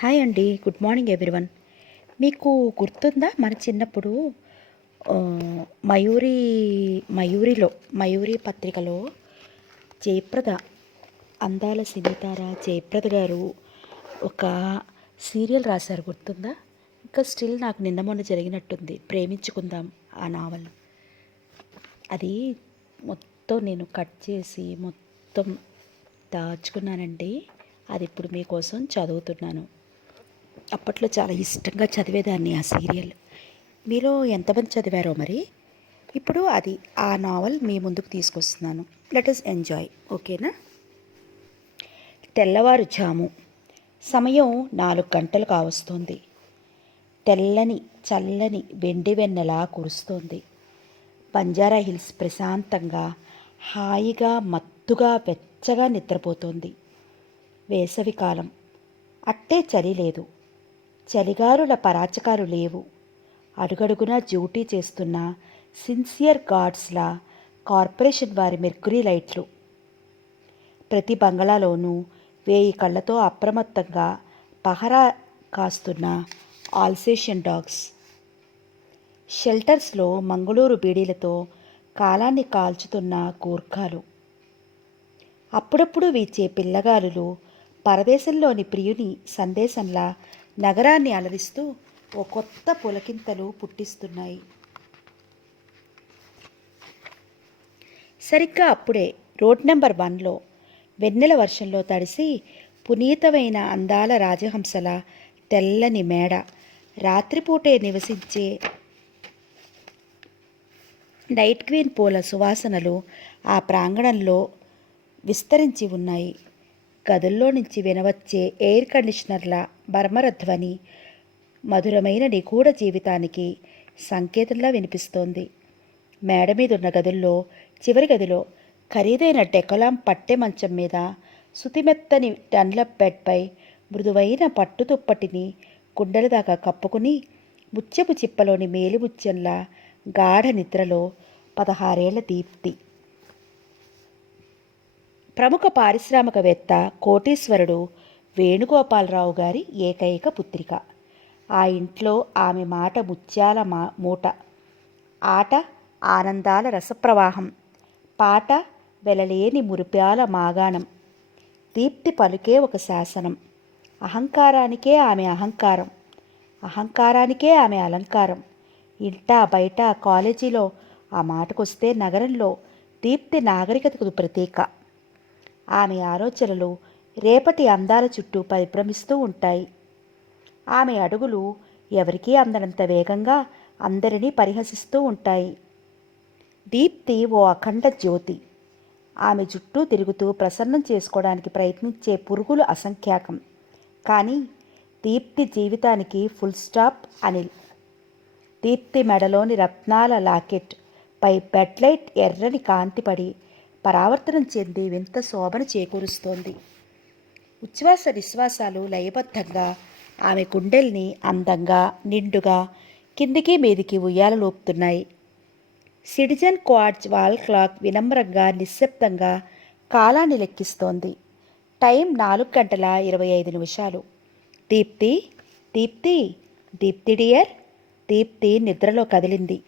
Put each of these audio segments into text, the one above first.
Hi అండి. Good morning everyone. మీకు గుర్తుందా మన చిన్నప్పుడు మయూరి మయూరిలో మయూరి పత్రికలో జయప్రద అందాల సినీతార జయప్రద గారు ఒక సీరియల్ రాశారు, గుర్తుందా? ఇంకా స్టిల్ నాకు నిన్న మొన్న జరిగినట్టుంది. ప్రేమించుకుందాం ఆ నావల్. అది మొత్తం నేను కట్ చేసి మొత్తం దాచుకున్నానండి. అది ఇప్పుడు మీకోసం చదువుతున్నాను. అప్పట్లో చాలా ఇష్టంగా చదివేదాన్ని ఆ సీరియల్. మీలో ఎంతమంది చదివారో మరి. ఇప్పుడు అది ఆ నావల్ మీ ముందుకు తీసుకొస్తున్నాను. లెట్ us ఎంజాయ్, ఓకేనా? తెల్లవారుజాము సమయం 4 గంటలు కావస్తోంది. తెల్లని చల్లని వెండి వెన్నెలా కురుస్తోంది. బంజారా హిల్స్ ప్రశాంతంగా హాయిగా మత్తుగా వెచ్చగా నిద్రపోతోంది. వేసవికాలం, అట్టే చలి లేదు. చలిగారుల పరాచకాలు లేవు. అడుగడుగునా డ్యూటీ చేస్తున్న సిన్సియర్ గార్డ్స్లా కార్పొరేషన్ వారి మెర్క్యూరీ లైట్లు. ప్రతి బంగళాలోనూ 1000 కళ్ళతో అప్రమత్తంగా పహరా కాస్తున్న ఆల్సేషన్ డాగ్స్. షెల్టర్స్లో మంగళూరు బీడీలతో కాలాన్ని కాల్చుతున్న గూర్ఖాలు. అప్పుడప్పుడు వీచే పిల్లగాలులు పరదేశంలోని ప్రియుని సందేశంలా నగరాన్ని అలరిస్తూ ఓ కొత్త పులకింతలు పుట్టిస్తున్నాయి. సరిగ్గా అప్పుడే రోడ్ నెంబర్ 1లో వెన్నెల వర్షంలో తడిసి పునీతమైన అందాల రాజహంసల తెల్లని మేడ, రాత్రిపూటే నివసించే నైట్ క్వీన్ పూల సువాసనలు ఆ ప్రాంగణంలో విస్తరించి ఉన్నాయి. గదుల్లో నుంచి వినవచ్చే ఎయిర్ కండిషనర్ల బర్మర ధ్వని మధురమైన నిగూఢ జీవితానికి సంకేతంలా వినిపిస్తోంది. మేడ మీదున్న గదుల్లో చివరి గదిలో ఖరీదైన డెకలాం పట్టె మంచం మీద సుతిమెత్తని డన్లప్ బెడ్పై మృదువైన పట్టు దుప్పటిని గుండెల దాకా కప్పుకుని ముత్యపు చిప్పలోని మేలిముత్యంలా గాఢ నిద్రలో 16 ఏళ్ల దీప్తి. ప్రముఖ పారిశ్రామికవేత్త కోటీశ్వరుడు వేణుగోపాలరావు గారి ఏకైక పుత్రిక. ఆ ఇంట్లో ఆమె మాట ముత్యాల మూట, ఆట ఆనందాల రసప్రవాహం, పాట వెలలేని మురిపాల మాగాణం. దీప్తి పలుకే ఒక శాసనం. అహంకారానికే ఆమె అహంకారం, అహంకారానికే ఆమె అలంకారం. ఇంటా బయట కాలేజీలో ఆ మాటకొస్తే నగరంలో దీప్తి నాగరికతకు ప్రతీక. ఆమె ఆలోచనలు రేపటి అందాల చుట్టూ పరిభ్రమిస్తూ ఉంటాయి. ఆమె అడుగులు ఎవరికీ అందనంత వేగంగా అందరినీ పరిహసిస్తూ ఉంటాయి. దీప్తి ఓ అఖండ జ్యోతి. ఆమె చుట్టూ తిరుగుతూ ప్రసన్నం చేసుకోవడానికి ప్రయత్నించే పురుగులు అసంఖ్యాకం. కానీ దీప్తి జీవితానికి ఫుల్ స్టాప్ అనిల్. దీప్తి మెడలోని రత్నాల లాకెట్ పై బెడ్లైట్ ఎర్రని కాంతిపడి పరావర్తనం చెంది వింత శోభను చేకూరుస్తోంది. ఉచ్ఛ్వాస నిశ్వాసాలు లయబద్ధంగా ఆమె గుండెల్ని అందంగా నిండుగా కిందికి మీదికి ఉయ్యాలలోపుతున్నాయి. సిటిజన్ క్వార్ట్జ్ వాల్ క్లాక్ వినమ్రంగా నిశ్శబ్దంగా కాలాన్ని లెక్కిస్తోంది. టైం 4:25. దీప్తి, దీప్తి, దీప్తి డియర్. దీప్తి నిద్రలో కదిలింది.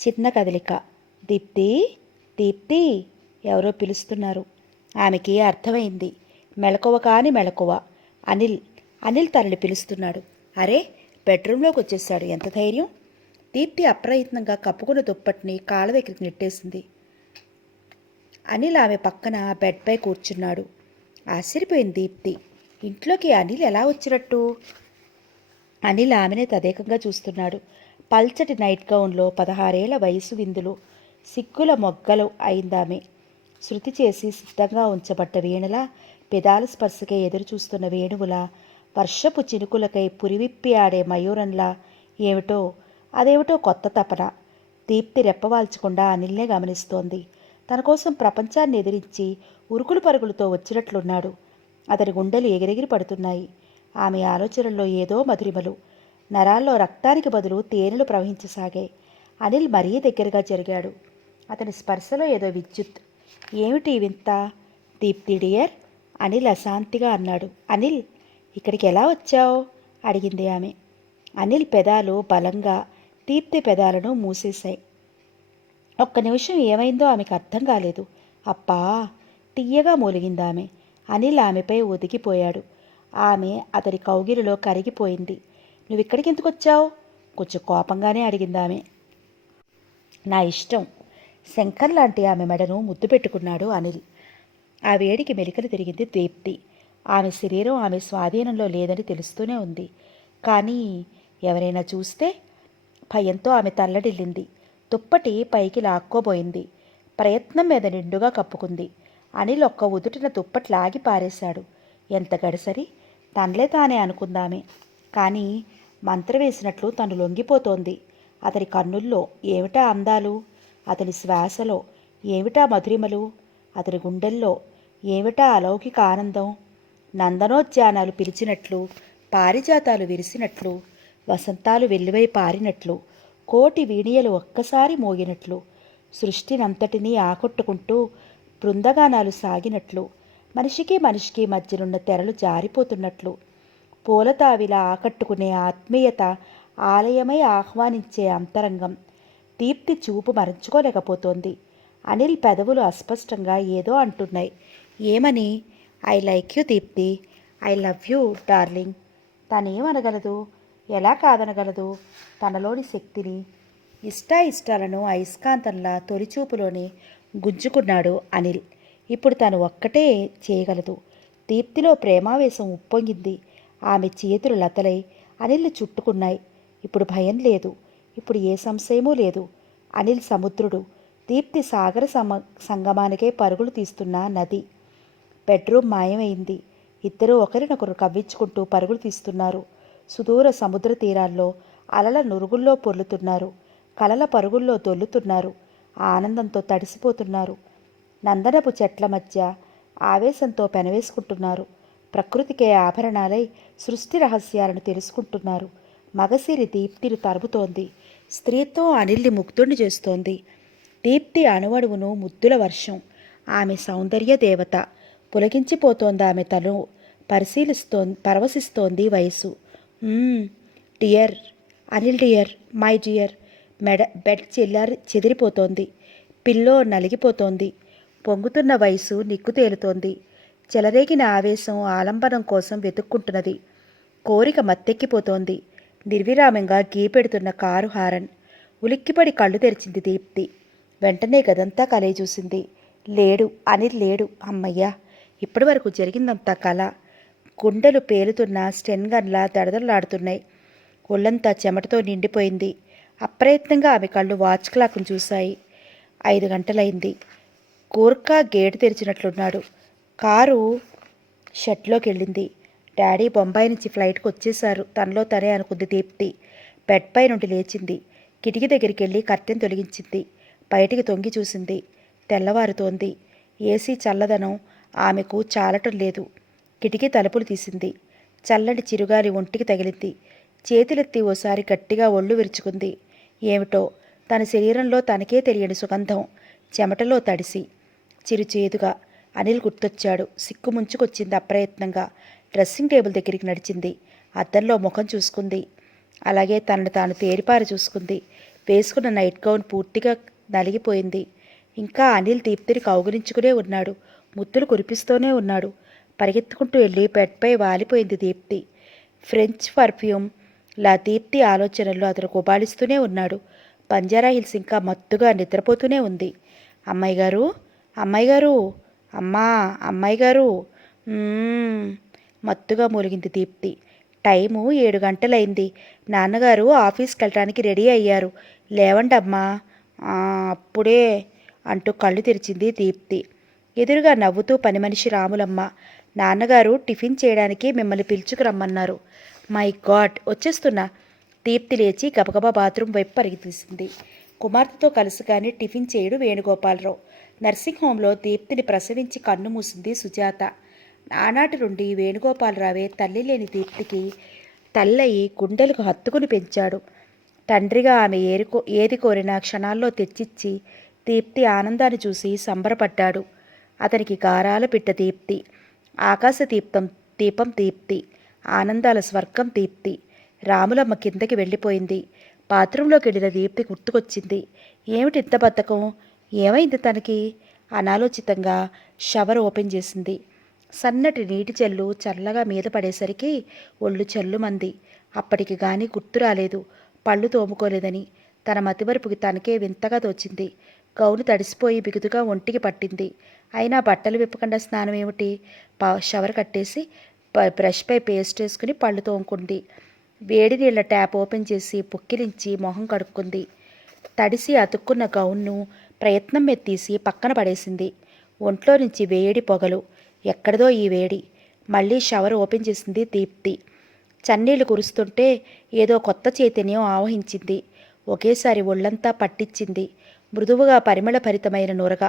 చిన్న కదలిక. దీప్తి, దీప్తి. ఎవరో పిలుస్తున్నారు. ఆమెకి అర్థమైంది. మెలకువ కాని మెలకువ. అనిల్. అనిల్ తనని పిలుస్తున్నాడు. అరే, బెడ్రూమ్లోకి వచ్చేసాడు. ఎంత ధైర్యం! దీప్తి అప్రయత్నంగా కప్పుకున్న దుప్పటిని కాళ్ళ దగ్గరికి నెట్టేసింది. అనిల్ ఆమె పక్కన బెడ్పై కూర్చున్నాడు. ఆశ్చర్యపోయింది దీప్తి. ఇంట్లోకి అనిల్ ఎలా వచ్చినట్టు? అనిల్ ఆమెనే తదేకంగా చూస్తున్నాడు. పల్చటి నైట్ గౌన్లో 16 ఏళ్ల వయసు విందులు సిగ్గుల మొగ్గలు అయిందామె. శృతి చేసి సిద్ధంగా ఉంచబడ్డ వీణలా, పెదాల స్పర్శకే ఎదురు చూస్తున్న వేణువులా, వర్షపు చినుకులకై పురివిప్పి ఆడే మయూరంలా. ఏమిటో అదేమిటో కొత్త తపన. దీప్తి రెప్పవాల్చకుండా అనిల్నే గమనిస్తోంది. తన కోసం ప్రపంచాన్ని ఎదిరించి ఉరుకులు పరుగులతో వచ్చినట్లున్నాడు. అతని గుండెలు ఎగిరెగిరి పడుతున్నాయి. ఆమె ఆలోచనల్లో ఏదో మధురిమలు. నరాల్లో రక్తానికి బదులు తేనెలు ప్రవహించసాగాయి. అనిల్ మరీ దగ్గరగా జరిగాడు. అతని స్పర్శలో ఏదో విద్యుత్. ఏమిటి వింత? దీప్తి డియర్, అనిల్ అశాంతిగా అన్నాడు. అనిల్, ఇక్కడికి ఎలా వచ్చావు అడిగింది ఆమె. అనిల్ పెదాలు బలంగా దీప్తి పెదాలను మూసేశాయి. ఒక్క నిమిషం ఏమైందో ఆమెకు అర్థం కాలేదు. అప్పా తియ్యగా మూలిగిందామె. అనిల్ ఆమెపై ఒదిగిపోయాడు. ఆమె అతడి కౌగిలిలో కరిగిపోయింది. నువ్విక్కడికి ఎందుకు వచ్చావు? కొంచెం కోపంగానే అడిగిందామె. నా ఇష్టం. శంకర్ లాంటి ఆమె మెడను ముద్దు పెట్టుకున్నాడు అనిల్. ఆ వేడికి మెలికలు తిరిగింది దీప్తి. ఆమె శరీరం ఆమె స్వాధీనంలో లేదని తెలుస్తూనే ఉంది. కానీ ఎవరైనా చూస్తే భయంతో ఆమె తల్లడిల్లింది. దుప్పటి పైకి లాక్కోబోయింది. ప్రయత్నం మీద నిండుగా కప్పుకుంది. అనిల్ ఒక్క ఉదుటిన దుప్పటి లాగి పారేశాడు. ఎంత గడిసరి తనలే తానే అనుకుందామే. కానీ మంత్రం వేసినట్లు తను లొంగిపోతోంది. అతని కన్నుల్లో ఏమిటా అందాలు, అతని శ్వాసలో ఏమిటా మధురిమలు, అతని గుండెల్లో ఏమిటా అలౌకిక ఆనందం. నందనోద్యానాలు పిలిచినట్లు, పారిజాతాలు విరిసినట్లు, వసంతాలు వెల్లువై పారినట్లు, కోటి వీణియలు ఒక్కసారి మోగినట్లు, సృష్టినంతటినీ ఆకట్టుకుంటూ బృందగానాలు సాగినట్లు, మనిషికి మనిషికి మధ్యనున్న తెరలు జారిపోతున్నట్లు, పూలతావిలా ఆకట్టుకునే ఆత్మీయత ఆలయమై ఆహ్వానించే అంతరంగం. దీప్తి చూపు మరచుకోలేకపోతోంది. అనిల్ పెదవులు అస్పష్టంగా ఏదో అంటున్నాయి. ఏమని? I like you Deepti, I love you darling. తనేమనగలదు? ఎలా కాదనగలదు? తనలోని శక్తిని, ఇష్టాయిష్టాలను అయస్కాంతంలా తొలిచూపులోనే గుంజుకున్నాడు అనిల్. ఇప్పుడు తను ఒక్కటే చేయగలదు. దీప్తిలో ప్రేమావేశం ఉప్పొంగింది. ఆమె చేతులు లతలై అనిల్ని చుట్టుకున్నాయి. ఇప్పుడు భయం లేదు. ఇప్పుడు ఏ సంశయమూ లేదు. అనిల్ సముద్రుడు, దీప్తి సాగర సంగమానికే పరుగులు తీస్తున్న నది. బెడ్రూమ్ మాయమైంది. ఇద్దరూ ఒకరినొకరు కవ్వించుకుంటూ పరుగులు తీస్తున్నారు. సుదూర సముద్ర తీరాల్లో అలల నురుగుల్లో పొర్లుతున్నారు. కలల పరుగుల్లో దొల్లుతున్నారు. ఆనందంతో తడిసిపోతున్నారు. నందనపు చెట్ల మధ్య ఆవేశంతో పెనవేసుకుంటున్నారు. ప్రకృతికే ఆభరణాలై సృష్టి రహస్యాలను తెలుసుకుంటున్నారు. మగసిరి దీప్తిని తరుముతోంది. స్త్రీత్వం అనిల్ని ముగ్ధుణ్ణి చేస్తోంది. దీప్తి అణువణువును ముద్దుల వర్షం. ఆమె సౌందర్య దేవత. పులకించిపోతోంది ఆమె తను. పరవశిస్తోంది వయసు. Dear, Anil dear, my dear. Bed చెదిరిపోతోంది. పిల్లో నలిగిపోతోంది. పొంగుతున్న వయసు నిక్కు తేలుతోంది. చెలరేగిన ఆవేశం ఆలంబనం కోసం వెతుక్కుంటున్నది. కోరిక మత్తెక్కిపోతోంది. నిర్విరామంగా గీపెడుతున్న కారు హారన్. ఉలిక్కిపడి కళ్ళు తెరిచింది దీప్తి. వెంటనే గదంతా కలయి చూసింది. లేడు, అనిల్ లేడు. అమ్మయ్యా, ఇప్పటి వరకు జరిగిందంతా కళ. గుండెలు పేలుతున్న స్టెన్గన్లా దడదడలాడుతున్నాయి. ఒళ్ళంతా చెమటతో నిండిపోయింది. అప్రయత్నంగా ఆమె కళ్ళు వాచ్ క్లాక్ను చూశాయి. 5 గంటలైంది. గూర్ఖా గేటు తెరిచినట్లున్నాడు. కారు షెడ్లోకి వెళ్ళింది. డాడీ బొంబాయి నుంచి ఫ్లైట్కి వచ్చేశారు తనలో తనే అనుకుంది దీప్తి. బెడ్పై నుండి లేచింది. కిటికీ దగ్గరికి వెళ్ళి కర్టెన్ తొలగించింది. బయటికి తొంగి చూసింది. తెల్లవారుతోంది. ఏసీ చల్లదనం ఆమెకు చాలటం లేదు. కిటికీ తలుపులు తీసింది. చల్లని చిరుగాలి ఒంటికి తగిలింది. చేతులెత్తి ఓసారి గట్టిగా ఒళ్ళు విరుచుకుంది. ఏమిటో తన శరీరంలో తనకే తెలియని సుగంధం. చెమటలో తడిసి చిరుచేదుగా అనిల్ గుర్తొచ్చాడు. సిక్కు ముంచుకొచ్చింది అప్రయత్నంగా. డ్రెస్సింగ్ టేబుల్ దగ్గరికి నడిచింది. అద్దంలో ముఖం చూసుకుంది. అలాగే తనను తాను తేరిపారి చూసుకుంది. వేసుకున్న నైట్ గౌన్ పూర్తిగా నలిగిపోయింది. ఇంకా అనిల్ దీప్తిని కౌగిలించుకునే ఉన్నాడు. ముద్దులు కురిపిస్తూనే ఉన్నాడు. పరిగెత్తుకుంటూ వెళ్ళి బెడ్పై వాలిపోయింది దీప్తి. ఫ్రెంచ్ పర్ఫ్యూమ్ లా దీప్తి ఆలోచనల్లో అతను గుబాళిస్తూనే ఉన్నాడు. బంజారా హిల్స్ ఇంకా మత్తుగా నిద్రపోతూనే ఉంది. అమ్మాయి గారు, అమ్మాయి గారు, అమ్మా, అమ్మాయి గారు. మత్తుగా మూలిగింది దీప్తి. టైము 7 గంటలైంది. నాన్నగారు ఆఫీస్కి వెళ్ళటానికి రెడీ అయ్యారు. లేవండమ్మా. అప్పుడే అంటూ కళ్ళు తెరిచింది దీప్తి. ఎదురుగా నవ్వుతూ పని మనిషి రాములమ్మ. నాన్నగారు టిఫిన్ చేయడానికి మిమ్మల్ని పిలుచుకురమ్మన్నారు. మై గాడ్, వచ్చేస్తున్నా. దీప్తి లేచి గబగబా బాత్రూమ్ వైపు పరిగెత్తేసింది. కుమార్తెతో కలిసి కానీ టిఫిన్ చేయడు వేణుగోపాలరావు. నర్సింగ్ హోంలో దీప్తిని ప్రసవించి కన్ను మూసింది సుజాత. ఆనాటి నుండి వేణుగోపాలరావే తల్లి లేని దీప్తికి తల్లయి గుండెలకు హత్తుకుని పెంచాడు. తండ్రిగా ఆమె ఏది కోరినా క్షణాల్లో తెచ్చిచ్చి దీప్తి ఆనందాన్ని చూసి సంబరపడ్డాడు. అతనికి గారాల బిడ్డ దీప్తి. ఆకాశ దీపం దీప్తి. ఆనందాల స్వర్గం దీప్తి. రాములమ్మ కిందకి వెళ్ళిపోయింది. బాత్రూంలోకి వెళ్ళిన దీప్తి గుర్తుకొచ్చింది. ఏమిటి ఇంత బద్ధకం? ఏమైంది తనకి? అనాలోచితంగా షవర్ ఓపెన్ చేసింది. సన్నటి నీటి చెల్లు చల్లగా మీద పడేసరికి ఒళ్ళు చల్లుమంది. అప్పటికి గాని గుర్తు రాలేదు పళ్ళు తోముకోలేదని. తన మతిమరుపుకి తనకే వింతగా తోచింది. గౌను తడిసిపోయి బిగుతుగా ఒంటికి పట్టింది. అయినా బట్టలు విప్పకుండా స్నానం ఏమిటి? షవర్ కట్టేసి బ్రష్పై పేస్ట్ వేసుకుని పళ్ళు తోముకుంది. వేడి నీళ్ల ట్యాప్ ఓపెన్ చేసి పుక్కిలించి మొహం కడుక్కుంది. తడిసి అతుక్కున్న గౌన్ను ప్రయత్నం మీద తీసి పక్కన పడేసింది. ఒంట్లో నుంచి వేడి పొగలు. ఎక్కడిదో ఈ వేడి. మళ్ళీ షవర్ ఓపెన్ చేసింది దీప్తి. చన్నీళ్లు కురుస్తుంటే ఏదో కొత్త చైతన్యం ఆవహించింది. ఒకేసారి ఒళ్ళంతా పట్టించింది. మృదువుగా పరిమళభరితమైన నురగ.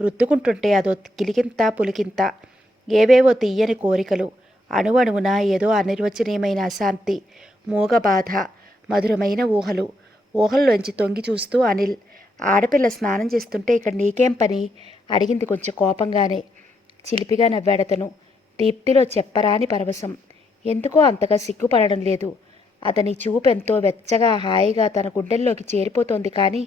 రుద్దుకుంటుంటే అదో కిలికింత పులికింత. ఏవేవో తీయని కోరికలు. అణువణువున ఏదో అనిర్వచనీయమైన అశాంతి, మూగ బాధ, మధురమైన ఊహలు. ఊహల్లోంచి తొంగి చూస్తూ అనిల్, ఆడపిల్ల స్నానం చేస్తుంటే ఇక్కడ నీకేం పని? అడిగింది కొంచెం కోపంగానే. చిలిపిగా నవ్వాడతను. దీప్తిలో చెప్పరాని పరవశం. ఎందుకో అంతగా సిగ్గుపడడం లేదు. అతని చూపెంతో వెచ్చగా హాయిగా తన గుండెల్లోకి చేరిపోతోంది. కానీ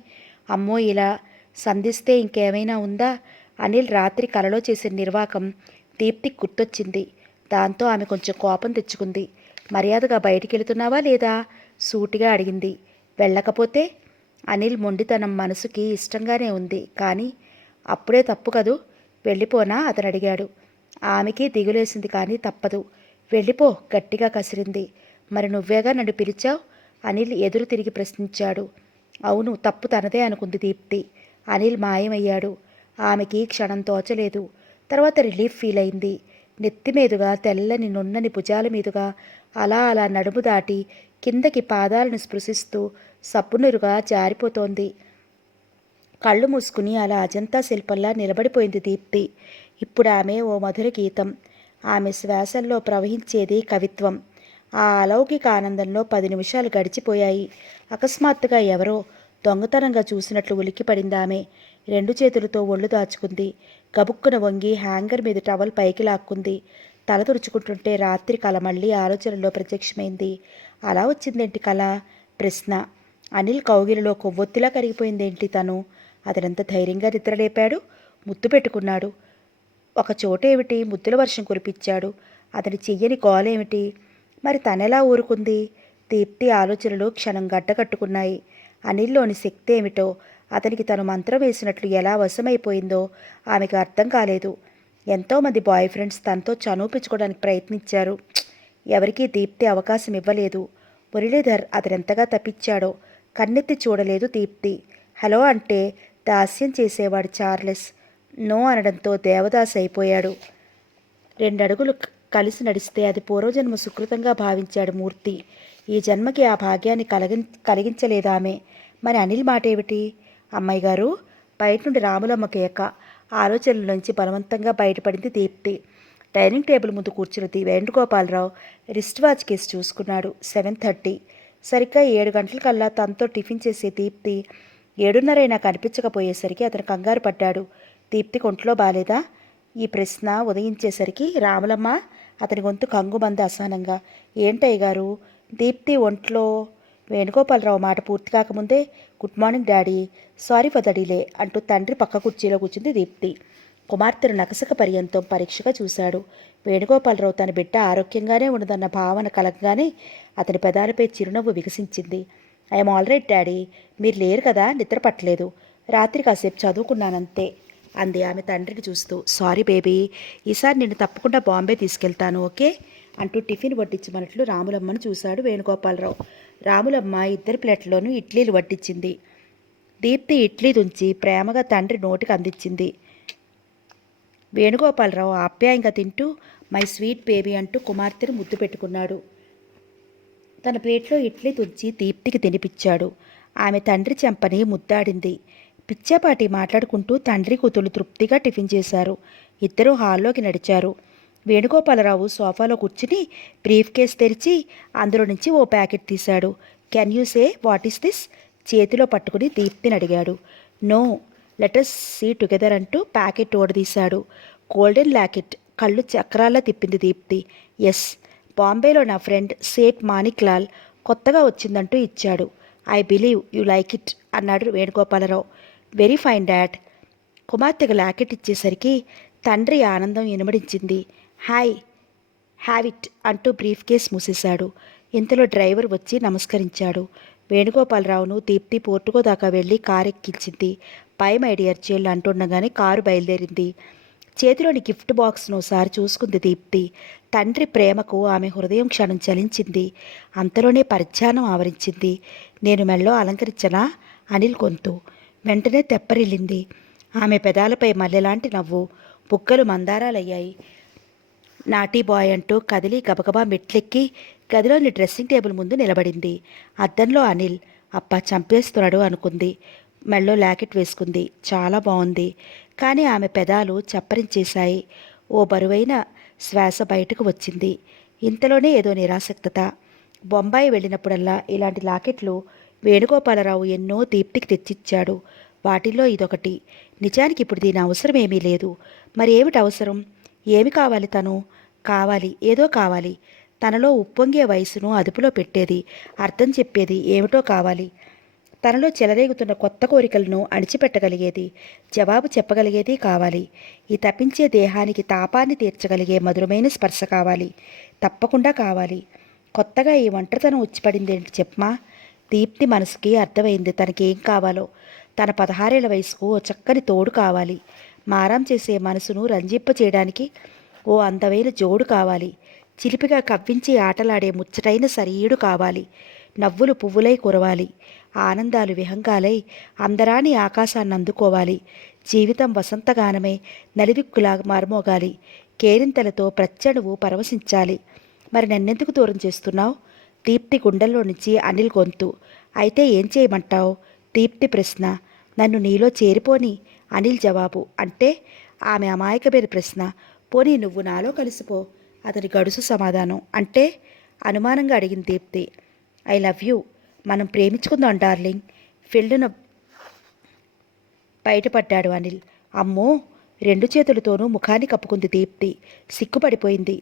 అమ్మో, ఇలా సంధిస్తే ఇంకేమైనా ఉందా? అనిల్ రాత్రి కలలో చేసిన నిర్వాకం దీప్తికి గుర్తొచ్చింది. దాంతో ఆమె కొంచెం కోపం తెచ్చుకుంది. మర్యాదగా బయటికెళ్తున్నావా లేదా? సూటిగా అడిగింది. వెళ్ళకపోతే? అనిల్ మొండితనం మనసుకి ఇష్టంగానే ఉంది. కానీ అప్పుడే తప్పు కదూ. వెళ్ళిపోనా? అతను అడిగాడు. ఆమెకి దిగులేసింది. కానీ తప్పదు. వెళ్ళిపో, గట్టిగా కసిరింది. మరి నువ్వేగా నన్ను పిలిచావు? అనిల్ ఎదురు తిరిగి ప్రశ్నించాడు. అవును, తప్పు తనదే అనుకుంది దీప్తి. అనిల్ మాయమయ్యాడు. ఆమెకి క్షణం తోచలేదు. తర్వాత రిలీఫ్ ఫీల్ అయింది. నెత్తిమీదుగా తెల్లని నున్నని భుజాల మీదుగా అలా అలా నడుము దాటి కిందకి పాదాలను స్పృశిస్తూ సబ్బునురుగా జారిపోతోంది. కళ్ళు మూసుకుని అలా అజంతా శిల్పంలా నిలబడిపోయింది దీప్తి. ఇప్పుడు ఆమె ఓ మధుర గీతం. ఆమె శ్వాసల్లో ప్రవహించేది కవిత్వం. ఆ అలౌకిక ఆనందంలో 10 నిమిషాలు గడిచిపోయాయి. అకస్మాత్తుగా ఎవరో దొంగతనంగా చూసినట్లు ఉలిక్కిపడింది ఆమె. 2 చేతులతో ఒళ్ళు దాచుకుంది. గబుక్కున వంగి హ్యాంగర్ మీద టవల్ పైకి లాక్కుంది. తల తుడుచుకుంటుంటే రాత్రి కల మళ్ళీ ఆలోచనలో ప్రత్యక్షమైంది. అలా వచ్చిందేంటి కళ? ప్రశ్న. అనిల్ కౌగిలిలో కొవ్వొత్తిలా కరిగిపోయిందేంటి తను? అతనంత ధైర్యంగా నిద్రలేపాడు. ముద్దు పెట్టుకున్నాడు. ఒక చోటేమిటి? ముద్దుల వర్షం కురిపించాడు. అతని చెయ్యని గోలేమిటి? మరి తనెలా ఊరుకుంది? దీప్తి ఆలోచనలు క్షణం గడ్డకట్టుకున్నాయి. అనిల్లోని శక్తి ఏమిటో, అతనికి తను మంత్రం వేసినట్లు ఎలా వశమైపోయిందో ఆమెకు అర్థం కాలేదు. ఎంతోమంది బాయ్ ఫ్రెండ్స్ తనతో చనువుపించుకోవడానికి ప్రయత్నించారు. ఎవరికీ దీప్తి అవకాశం ఇవ్వలేదు. మురళీధర్ అతనెంతగా తప్పించాడో కన్నెత్తి చూడలేదు దీప్తి. హలో అంటే దాస్యం చేసేవాడు చార్లెస్. నో అనడంతో దేవదాస్ అయిపోయాడు. 2 అడుగులు కలిసి నడిస్తే అది పూర్వజన్మ సుకృతంగా భావించాడు మూర్తి. ఈ జన్మకి ఆ భాగ్యాన్ని కలిగించలేదామె. మరి అనిల్ మాటేమిటి? అమ్మాయి గారు, బయట నుండి రాములమ్మ కేక. ఆలోచనలోంచి బలవంతంగా బయటపడింది దీప్తి. డైనింగ్ టేబుల్ ముందు కూర్చున్నది వేణుగోపాలరావు రిస్ట్ వాచ్ కేసు చూసుకున్నాడు. 7:30. సరిగ్గా 7 గంటలకల్లా తనతో టిఫిన్ చేసే దీప్తి 7:30 కనిపించకపోయేసరికి అతను కంగారు పడ్డాడు. దీప్తికి ఒంట్లో బాలేదా? ఈ ప్రశ్న ఉదయించేసరికి రాములమ్మ, అతని గొంతు కంగుమంది అసహనంగా. ఏంటయ్య గారు? దీప్తి ఒంట్లో. వేణుగోపాలరావు మాట పూర్తి కాకముందే good morning daddy, sorry for the delay అంటూ తండ్రి పక్క కుర్చీలో కూర్చుంది దీప్తి. కుమార్తెను నకసక పర్యంతం పరీక్షగా చూశాడు. వేణుగోపాలరావు తన బిడ్డ ఆరోగ్యంగానే ఉన్నదన్న భావన కలగగానే అతని పెదాలపై చిరునవ్వు వికసించింది. ఐఎమ్ ఆల్ రైట్ డాడీ, మీరు లేరు కదా, నిద్ర పట్టలేదు. రాత్రి కాసేపు చదువుకున్నానంతే అంది ఆమె తండ్రిని చూస్తూ. సారీ బేబీ, ఈసారి నిన్ను తప్పకుండా బాంబే తీసుకెళ్తాను, ఓకే అంటూ టిఫిన్ వడ్డించమన్నట్లు రాములమ్మను చూశాడు వేణుగోపాలరావు. రాములమ్మ 2 ప్లేట్లలోనూ ఇడ్లీలు వడ్డించింది. దీప్తి ఇడ్లీ దుంచి ప్రేమగా తండ్రి నోటికి అందించింది. వేణుగోపాలరావు ఆప్యాయంగా తింటూ మై స్వీట్ బేబీ అంటూ కుమార్తెను ముద్దు పెట్టుకున్నాడు. తన ప్లేట్లో ఇడ్లీ తుంచి దీప్తికి తినిపించాడు. ఆమె తండ్రి చెంపని ముద్దాడింది. పిచ్చాపాటి మాట్లాడుకుంటూ తండ్రి కూతురు తృప్తిగా టిఫిన్ చేశారు. ఇద్దరూ హాల్లోకి నడిచారు. వేణుగోపాలరావు సోఫాలో కూర్చుని బ్రీఫ్ కేస్ తెరిచి అందులో నుంచి ఓ ప్యాకెట్ తీశాడు. Can you say what is this? చేతిలో పట్టుకుని దీప్తిని అడిగాడు. నో, లెటస్ సీ టుగెదర్ అంటూ ప్యాకెట్ ఓడదీశాడు. Golden locket. కళ్ళు చక్రాల్లా తిప్పింది దీప్తి. ఎస్, బాంబేలో నా ఫ్రెండ్ సేట్ మాణిక్ లాల్ కొత్తగా వచ్చిందంటూ ఇచ్చాడు. I believe you like it అన్నాడు వేణుగోపాలరావు. Very fine dad. కుమార్తెకు లాకెట్ ఇచ్చేసరికి తండ్రి ఆనందం ఇనుమడించింది. హాయ్ హ్యావ్ ఇట్ అంటూ బ్రీఫ్ కేస్ మూసేశాడు. ఇంతలో డ్రైవర్ వచ్చి నమస్కరించాడు. వేణుగోపాలరావును దీప్తి పోర్టుకో దాకా వెళ్ళి కారు ఎక్కించింది. పై మై డియర్ చెల్లి అంటుండగానే కారు బయలుదేరింది. చేతిలోని గిఫ్ట్ బాక్స్ను ఒకసారి చూసుకుంది దీప్తి. తండ్రి ప్రేమకు ఆమె హృదయం క్షణం చలించింది. అంతలోనే పరిజ్ఞానం ఆవరించింది. నేను మెళ్ళో అలంకరించనా? అనిల్ గొంతు. వెంటనే తెప్పరిల్లింది. ఆమె పెదాలపై మల్లెలాంటి నవ్వు, బుగ్గలు మందారాలయ్యాయి. నాటీ బాయ్ అంటూ కదిలి గబగబా మెట్లెక్కి గదిలోని డ్రెస్సింగ్ టేబుల్ ముందు నిలబడింది. అద్దంలో అనిల్. అబ్బా చంపేస్తున్నాడు అనుకుంది. మెళ్ళో లాకెట్ వేసుకుంది. చాలా బాగుంది. కానీ ఆమె పెదాలు చప్పరించేశాయి. ఓ బరువైన శ్వాస బయటకు వచ్చింది. ఇంతలోనే ఏదో నిరాసక్తత. బొంబాయి వెళ్ళినప్పుడల్లా ఇలాంటి లాకెట్లు వేణుగోపాలరావు ఎన్నో దీప్తికి తెచ్చిచ్చాడు. వాటిల్లో ఇదొకటి. నిజానికి ఇప్పుడు దీని అవసరం ఏమీ లేదు. మరి ఏమిటి అవసరం? ఏమి కావాలి తను? కావాలి, ఏదో కావాలి. తనలో ఉప్పొంగే వయసును అదుపులో పెట్టేది, అర్థం చెప్పేది ఏమిటో కావాలి. తనలో చెలరేగుతున్న కొత్త కోరికలను అణిచిపెట్టగలిగేది, జవాబు చెప్పగలిగేది కావాలి. ఈ తప్పించే దేహానికి తాపాన్ని తీర్చగలిగే మధురమైన స్పర్శ కావాలి. తప్పకుండా కావాలి. కొత్తగా ఈ ఒంటరితనం వచ్చిపడిందేంటి చెప్పమా? దీప్తి మనసుకి అర్థమైంది తనకేం కావాలో. తన 16 వయసుకు ఓ చక్కని తోడు కావాలి. మారాం చేసే మనసును రంజింప చేయడానికి ఓ అందమైన జోడు కావాలి. చిలిపిగా కవ్వించి ఆటలాడే ముచ్చటైన సరీయుడు కావాలి. నవ్వులు పువ్వులై కురవాలి. ఆనందాలు విహంగాలై అందరాని ఆకాశాన్ని అందుకోవాలి. జీవితం వసంతగానమే నలిదిక్కులా మార్మోగాలి. కేరింతలతో ప్రచ్చణువు పరవశించాలి. మరి నన్నెందుకు దూరం చేస్తున్నావు? దీప్తి గుండెల్లో నుంచి అనిల్ గొంతు. అయితే ఏం చేయమంటావు? దీప్తి ప్రశ్న. నన్ను నీలో చేరిపోని. అనిల్ జవాబు. అంటే? ఆమె అమాయకమైన ప్రశ్న. పోనీ నువ్వు నాలో కలిసిపో. అతని గడుసు సమాధానం. అంటే? అనుమానంగా అడిగింది దీప్తి. I love you. మనం ప్రేమించుకుందాం డార్లింగ్. ఫీల్డ్ను బయటపడ్డాడు అనిల్. అమ్మో! 2 చేతులతోనూ ముఖాన్ని కప్పుకుంది దీప్తి. సిగ్గుపడిపోయింది.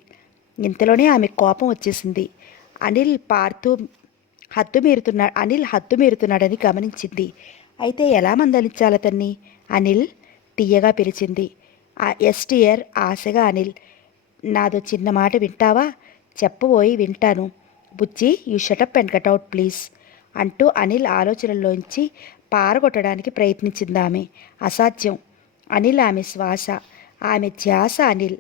ఇంతలోనే ఆమె కోపం వచ్చేసింది. అనిల్ హద్దు మీరుతున్నాడని గమనించింది. అయితే ఎలా మందలించాలతన్ని? అనిల్ తీయగా పిలిచింది. ఎస్ డియర్ ఆశగా అనిల్. నాదో చిన్న మాట వింటావా? చెప్పబోయి వింటాను. బుజ్జి you shut up and cut out please అంటూ అనిల్ ఆలోచనల్లోంచి పారగొట్టడానికి ప్రయత్నించిందామె. అసాధ్యం. అనిల్ ఆమె శ్వాస, ఆమె ధ్యాస అనిల్.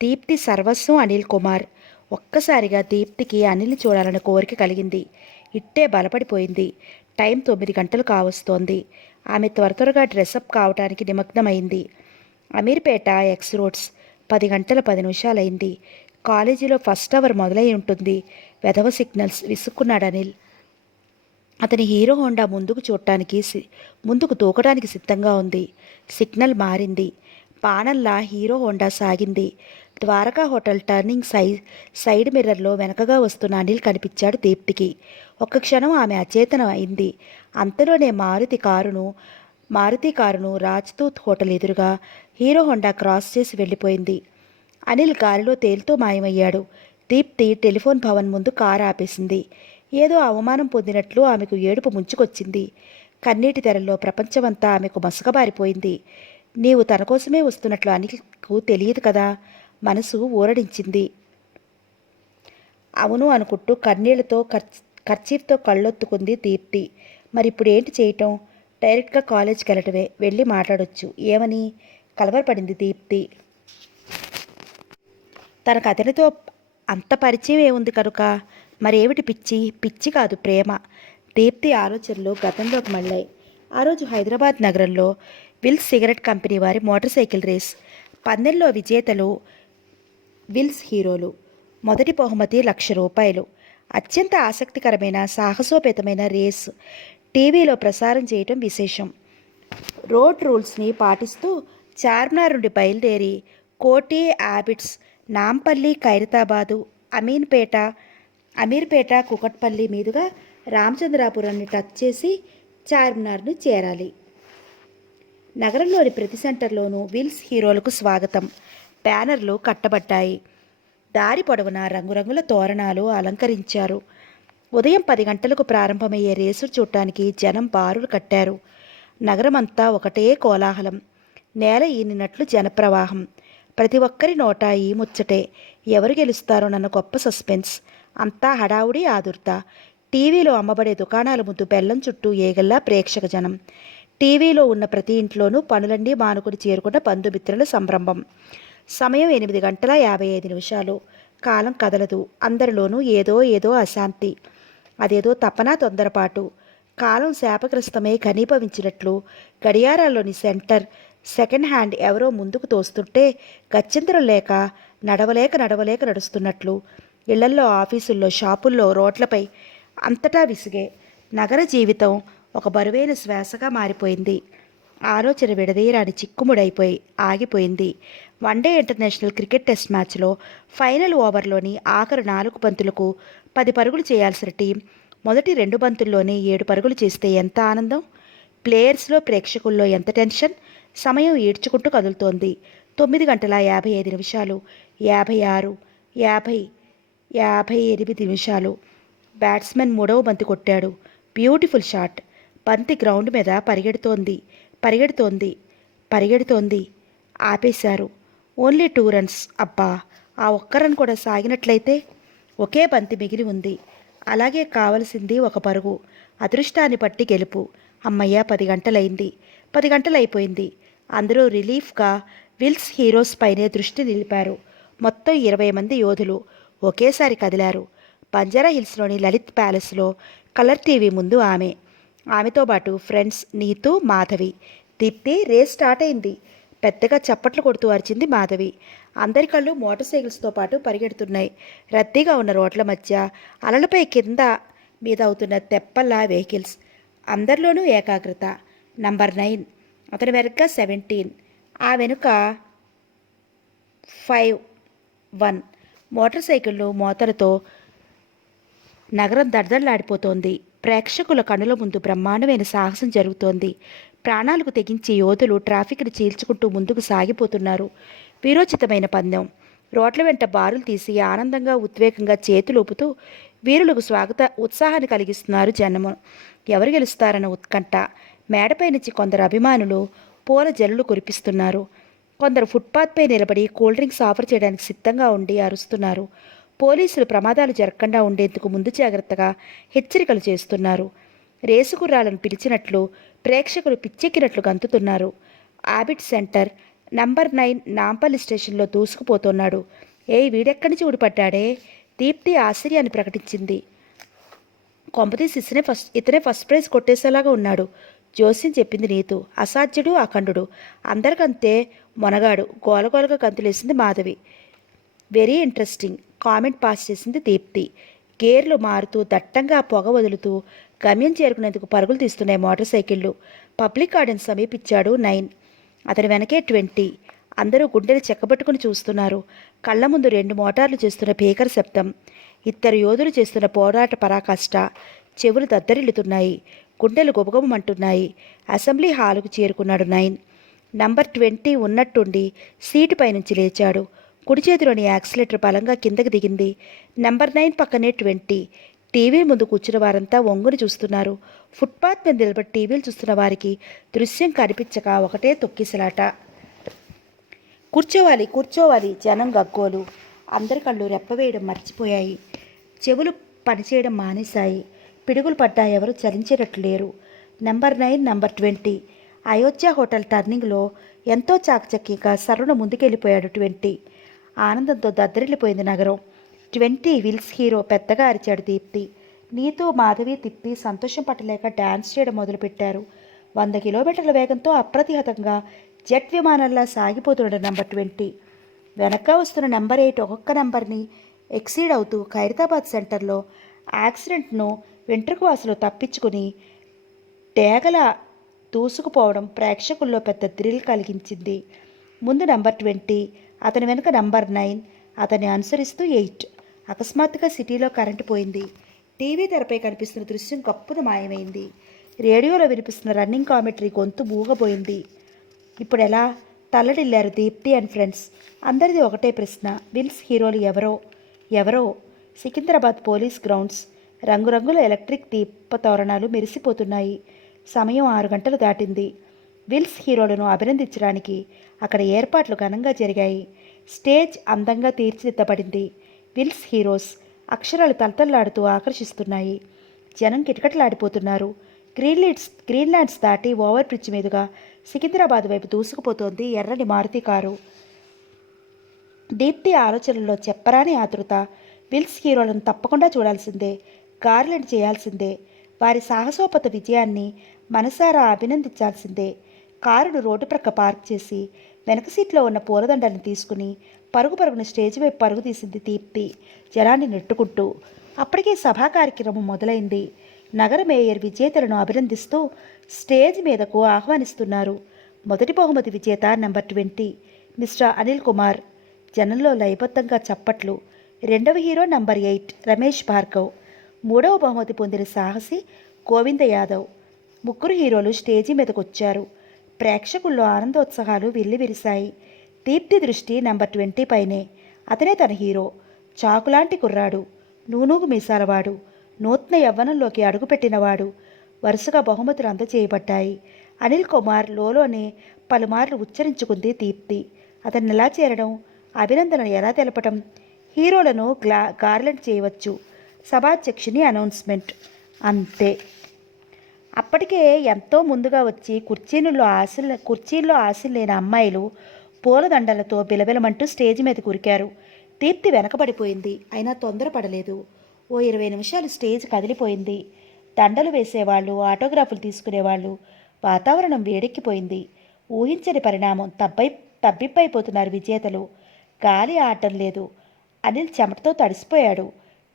దీప్తి సర్వస్వం అనిల్ కుమార్. ఒక్కసారిగా దీప్తికి అనిల్ని చూడాలన్న కోరిక కలిగింది. ఇట్టే బలపడిపోయింది. టైం 9 గంటలు కావస్తోంది. ఆమె త్వరగా డ్రెస్అప్ కావటానికి నిమగ్నమైంది. Ameerpet X roads. 10 గంటల 10 నిమిషాలైంది. కాలేజీలో ఫస్ట్ అవర్ మొదలై ఉంటుంది. వెధవ సిగ్నల్స్. విసుక్కున్నాడు అనిల్. అతని హీరో హోండా ముందుకు దూకడానికి సిద్ధంగా ఉంది. సిగ్నల్ మారింది. బాణంలా హీరో హోండా సాగింది. ద్వారకా హోటల్ టర్నింగ్ సైడ్ మిర్రర్లో వెనకగా వస్తున్న అనిల్ కనిపించాడు దీప్తికి. ఒక్క క్షణం ఆమె అచేతనం అయింది. అంతలోనే మారుతి కారును రాజ్దూత్ హోటల్ ఎదురుగా హీరో హోండా క్రాస్ చేసి వెళ్ళిపోయింది. అనిల్ గాలిలో తేలుతూ మాయమయ్యాడు. దీప్తి టెలిఫోన్ భవన్ ముందు కారు ఆపేసింది. ఏదో అవమానం పొందినట్లు ఆమెకు ఏడుపు ముంచుకొచ్చింది. కన్నీటి తెరల్లో ప్రపంచమంతా ఆమెకు మసకబారిపోయింది. నీవు తన కోసమే వస్తున్నట్లు అనిల్కు తెలియదు కదా? మనసు ఊరడించింది. అవును అనుకుంటూ కన్నీళ్లతో కర్చీఫ్తో కళ్ళొత్తుకుంది దీప్తి. మరి ఇప్పుడు ఏంటి చేయటం? డైరెక్ట్గా కాలేజ్కి వెళ్ళటమే. వెళ్ళి మాట్లాడొచ్చు. ఏమని? కలవరపడింది దీప్తి. తనకు అతనితో అంత పరిచయం ఏముంది కనుక. మరేమిటి పిచ్చి? పిచ్చి కాదు, ప్రేమ. దీప్తి ఆలోచనలు గతంలోకి మళ్ళాయి. ఆ రోజు హైదరాబాద్ నగరంలో విల్స్ సిగరెట్ కంపెనీ వారి మోటార్ సైకిల్ రేస్. పందెంలో విజేతలు విల్స్ హీరోలు. మొదటి బహుమతి ₹1,00,000. అత్యంత ఆసక్తికరమైన సాహసోపేతమైన రేసు టీవీలో ప్రసారం చేయటం విశేషం. రోడ్ రూల్స్ని పాటిస్తూ చార్మినార్ నుండి బయలుదేరి కోటి, యాబిట్స్, నాంపల్లి, ఖైరతాబాదు, అమీర్పేట, కుకట్పల్లి మీదుగా రామచంద్రాపురాన్ని టచ్ చేసి చార్మినార్ను చేరాలి. నగరంలోని ప్రతి సెంటర్లోనూ విల్స్ హీరోలకు స్వాగతం బ్యానర్లు కట్టబడ్డాయి. దారి పొడవునా రంగురంగుల తోరణాలు అలంకరించారు. ఉదయం 10 గంటలకు ప్రారంభమయ్యే రేసు చూడటానికి జనం బారులు కట్టారు. నగరమంతా ఒకటే కోలాహలం. నేల ఈనినట్లు జనప్రవాహం. ప్రతి ఒక్కరి నోట ఈ ముచ్చటే. ఎవరు గెలుస్తారోనన్న గొప్ప సస్పెన్స్. అంతా హడావుడి ఆదుర్త. టీవీలో అమ్మబడే దుకాణాల ముందు బెల్లం చుట్టూ ఏగల్లా ప్రేక్షక జనం. టీవీలో ఉన్న ప్రతి ఇంట్లోనూ పనులన్నీ మానుకుని చేరుకున్న బంధుమిత్రుల సంభ్రమం. సమయం 8:55. కాలం కదలదు. అందరిలోనూ ఏదో ఏదో అశాంతి. అదేదో తపన, తొందరపాటు. కాలం శాపగ్రస్తమై ఘనీభవించినట్లు గడియారాల్లోని సెకండ్ హ్యాండ్ ఎవరో ముందుకు తోస్తుంటే గత్యంతరం లేక నడవలేక నడుస్తున్నట్లు. ఇళ్లల్లో, ఆఫీసుల్లో, షాపుల్లో, రోడ్లపై అంతటా విసిగే. నగర జీవితం ఒక బరువైన శ్వాసగా మారిపోయింది. ఆలోచన విడదీయరాని చిక్కుముడైపోయి ఆగిపోయింది. వన్డే ఇంటర్నేషనల్ క్రికెట్ టెస్ట్ మ్యాచ్లో ఫైనల్ ఓవర్లోని ఆఖరు 4 బంతులకు 10 పరుగులు చేయాల్సిన టీం మొదటి 2 బంతుల్లోనే 7 పరుగులు చేస్తే ఎంత ఆనందం! ప్లేయర్స్లో, ప్రేక్షకుల్లో ఎంత టెన్షన్! సమయం ఈడ్చుకుంటూ కదులుతోంది. 9:55, 56, 50, 58. బ్యాట్స్మెన్ 3వ బంతి కొట్టాడు. Beautiful shot. బంతి గ్రౌండ్ మీద పరిగెడుతోంది. ఆపేశారు. Only 2 runs. అబ్బా, ఆ ఒక్క రన్ కూడా సాగినట్లయితే. ఒకే బంతి మిగిలి ఉంది. అలాగే కావలసింది ఒక పరుగు. అదృష్టాన్ని పట్టి గెలుపు. అమ్మయ్య, 10 గంటలైంది. 10 గంటలైపోయింది. అందరూ రిలీఫ్గా విల్స్ హీరోస్ పైనే దృష్టి నిలిపారు. మొత్తం 20 మంది యోధులు ఒకేసారి కదిలారు. బంజారా హిల్స్లోని లలిత్ ప్యాలెస్లో కలర్ టీవీ ముందు ఆమెతో పాటు friends Neetu, Madhavi. Deepti, race start అయింది. పెద్దగా చప్పట్లు కొడుతూ అరిచింది మాధవి. అందరి కళ్ళు మోటార్ సైకిల్స్తో పాటు పరిగెడుతున్నాయి. రద్దీగా ఉన్న రోడ్ల మధ్య అలలపై కింద మీద అవుతున్న తెప్పల్లా వెహికల్స్. అందరిలోనూ ఏకాగ్రత. నంబర్ 9, అతని వెనక 17, ఆ వెనుక 5-1. మోటార్ సైకిళ్ళు మోతలతో నగరం దడదడలాడిపోతోంది. ప్రేక్షకుల కనుల ముందు బ్రహ్మాండమైన సాహసం జరుగుతోంది. ప్రాణాలకు తెగించి యోధులు ట్రాఫిక్ను చీల్చుకుంటూ ముందుకు సాగిపోతున్నారు. వీరోచితమైన పందెం. రోడ్ల వెంట బారులు తీసి ఆనందంగా, ఉద్వేగంగా చేతులూపుతూ వీరులకు ఉత్సాహాన్ని కలిగిస్తున్నారు జనము. ఎవరు గెలుస్తారన్న ఉత్కంఠ. మేడపై నుంచి కొందరు అభిమానులు పూల జల్లులు కురిపిస్తున్నారు. కొందరు ఫుట్పాత్పై నిలబడి కూల్ డ్రింక్స్ ఆఫర్ చేయడానికి సిద్ధంగా ఉండి అరుస్తున్నారు. పోలీసులు ప్రమాదాలు జరగకుండా ఉండేందుకు ముందు జాగ్రత్తగా హెచ్చరికలు చేస్తున్నారు. రేసు గుర్రాలను పిలిచినట్లు ప్రేక్షకులు పిచ్చెక్కినట్లు గంతుతున్నారు. ఆబిడ్ సెంటర్ నంబర్ 9 నాంపల్లి స్టేషన్లో దూసుకుపోతున్నాడు. వీడెక్కడి నుంచి ఊడిపడ్డాడే? దీప్తి ఆశ్చర్యాన్ని ప్రకటించింది. కొంపతీసి ఇతనే ఫస్ట్ ప్రైజ్ కొట్టేసేలాగా ఉన్నాడు. జోస్యం చెప్పింది నీతు. అసాధ్యుడు, అఖండుడు, అందరికంతే మొనగాడు. గోలగోలగా గంతులేసింది Madhavi. Very interesting comment pass చేసింది దీప్తి. గేర్లు మారుతూ దట్టంగా పొగ వదులుతూ గమ్యం చేరుకునేందుకు పరుగులు తీస్తున్నాయి మోటార్ సైకిళ్ళు. పబ్లిక్ గార్డెన్ సమీపించాడు 9. అతని వెనకే 20. అందరూ గుండెలు చెక్కబట్టుకుని చూస్తున్నారు. కళ్ళ ముందు 2 మోటార్లు చేస్తున్న భీకర శబ్దం. 2 యోధులు చేస్తున్న పోరాట పరాకాష్ట. చెవులు దద్దరిల్లుతున్నాయి. గుండెలు గుబగుబమంటున్నాయి. అసెంబ్లీ హాలుకు చేరుకున్నాడు 9. నంబర్ 20 ఉన్నట్టుండి సీటుపై నుంచి లేచాడు. కుడి చేతిలోని యాక్సిలేటర్ బలంగా కిందకి దిగింది. నంబర్ 9 పక్కనే 20. టీవీ ముందు కూర్చున్న వారంతా వంగుని చూస్తున్నారు. ఫుట్పాత్ మీద నిలబడి టీవీలు చూస్తున్న వారికి దృశ్యం కనిపించక ఒకటే తొక్కిసలాట. కూర్చోవాలి జనం గగ్గోలు. అందరి కళ్ళు రెప్పవేయడం మర్చిపోయాయి. చెవులు పనిచేయడం మానేశాయి. పిడుగులు పడ్డా ఎవరు చలించేటట్లు లేరు. Number 9, number 20. అయోధ్య హోటల్ టర్నింగ్లో ఎంతో చాకచక్యంగా సర్రున ముందుకెళ్ళిపోయాడు 20. ఆనందంతో దద్దరిల్లిపోయింది నగరం. 20 విల్స్ హీరో పెద్దగా అరిచాడు. దీప్తి, నీతో, మాధవి, తిప్పి సంతోషం పట్టలేక డ్యాన్స్ చేయడం మొదలుపెట్టారు. 100 కిలోమీటర్ల వేగంతో అప్రతిహతంగా జెట్ విమానంలా సాగిపోతున్నాడు నంబర్ 20. వెనక్గా వస్తున్న నంబర్ 8 ఒక్కొక్క నంబర్ని ఎక్సీడ్ అవుతూ ఖైరతాబాద్ సెంటర్లో యాక్సిడెంట్ను వెంట్రుకవాసులు తప్పించుకుని డేగల దూసుకుపోవడం ప్రేక్షకుల్లో పెద్ద థ్రిల్ కలిగించింది. ముందు నంబర్ 20, అతని వెనుక నంబర్ 9, అతన్ని అనుసరిస్తూ 8. అకస్మాత్తుగా సిటీలో కరెంటు పోయింది. టీవీ తెరపై కనిపిస్తున్న దృశ్యం గప్పున మాయమైంది. రేడియోలో వినిపిస్తున్న రన్నింగ్ కామెంటరీ గొంతు మూగబోయింది. ఇప్పుడెలా? తల్లడిల్లారు దీప్తి అండ్ ఫ్రెండ్స్. అందరిది ఒకటే ప్రశ్న, విల్స్ హీరోలు ఎవరో? ఎవరో. Secunderabad police grounds. రంగురంగుల ఎలక్ట్రిక్ దీప తోరణాలు మెరిసిపోతున్నాయి. సమయం 6 గంటలు దాటింది. విల్స్ హీరోలను అభినందించడానికి అక్కడ ఏర్పాట్లు ఘనంగా జరిగాయి. స్టేజ్ అందంగా తీర్చిదిద్దబడింది. విల్స్ హీరోస్ అక్షరాలు తలతల్లాడుతూ ఆకర్షిస్తున్నాయి. జనం కిటకిటలాడిపోతున్నారు. గ్రీన్లాండ్స్ దాటి ఓవర్ బ్రిడ్జ్ మీదుగా సికింద్రాబాద్ వైపు దూసుకుపోతోంది ఎర్రని మారుతి కారు. దీప్తి ఆలోచనల్లో చెప్పరాని ఆతృత. విల్స్ హీరోలను తప్పకుండా చూడాల్సిందే, గార్లెండ్ చేయాల్సిందే, వారి సాహసోపత విజయాన్ని మనసారా అభినందించాల్సిందే. కారును రోడ్డు ప్రక్క పార్క్ చేసి వెనక సీట్లో ఉన్న పూలదండలను తీసుకుని పరుగున స్టేజ్ వైపు పరుగు తీసింది దీప్తి, జనాన్ని నెట్టుకుంటూ. అప్పటికే సభా కార్యక్రమం మొదలైంది. నగర మేయర్ విజేతలను అభినందిస్తూ స్టేజ్ మీదకు ఆహ్వానిస్తున్నారు. మొదటి బహుమతి విజేత నెంబర్ 20 మిస్టర్ అనిల్ కుమార్. జనంలో లయబద్ధంగా చప్పట్లు. రెండవ హీరో నెంబర్ 8 రమేష్ భార్గవ్. మూడవ బహుమతి పొందిన సాహసి గోవింద యాదవ్. ముగ్గురు హీరోలు స్టేజీ మీదకు వచ్చారు. ప్రేక్షకుల్లో ఆనందోత్సాహాలు విరిశాయి. దీప్తి దృష్టి నెంబర్ 20 పైనే. అతనే తన హీరో. చాకులాంటి కుర్రాడు, నూనూగు మీసాలవాడు, నూతన యవ్వనంలోకి అడుగుపెట్టినవాడు. వరుసగా బహుమతులు అందజేయబడ్డాయి. అనిల్ కుమార్ లోలోనే పలుమార్లు ఉచ్చరించుకుంది దీప్తి. అతన్ని ఎలా చేరడం, అభినందనలు ఎలా తెలపటం? హీరోలను గార్లెండ్ చేయవచ్చు. సభాధ్యక్షుని అనౌన్స్మెంట్. అంతే. అప్పటికే ఎంతో ముందుగా వచ్చి కుర్చీల్లో ఆశలు లేని అమ్మాయిలు పూలదండలతో బిలబిలమంటూ స్టేజ్ మీద కురికారు. దీప్తి వెనకబడిపోయింది. అయినా తొందరపడలేదు. ఓ 20 నిమిషాలు స్టేజ్ కదిలిపోయింది. దండలు వేసేవాళ్ళు, ఆటోగ్రాఫ్లు తీసుకునేవాళ్ళు. వాతావరణం వేడెక్కిపోయింది. ఊహించని పరిణామం. తబ్బిబ్బైపోతున్నారు విజేతలు. గాలి ఆడటం లేదు. అనిల్ చెమటతో తడిసిపోయాడు.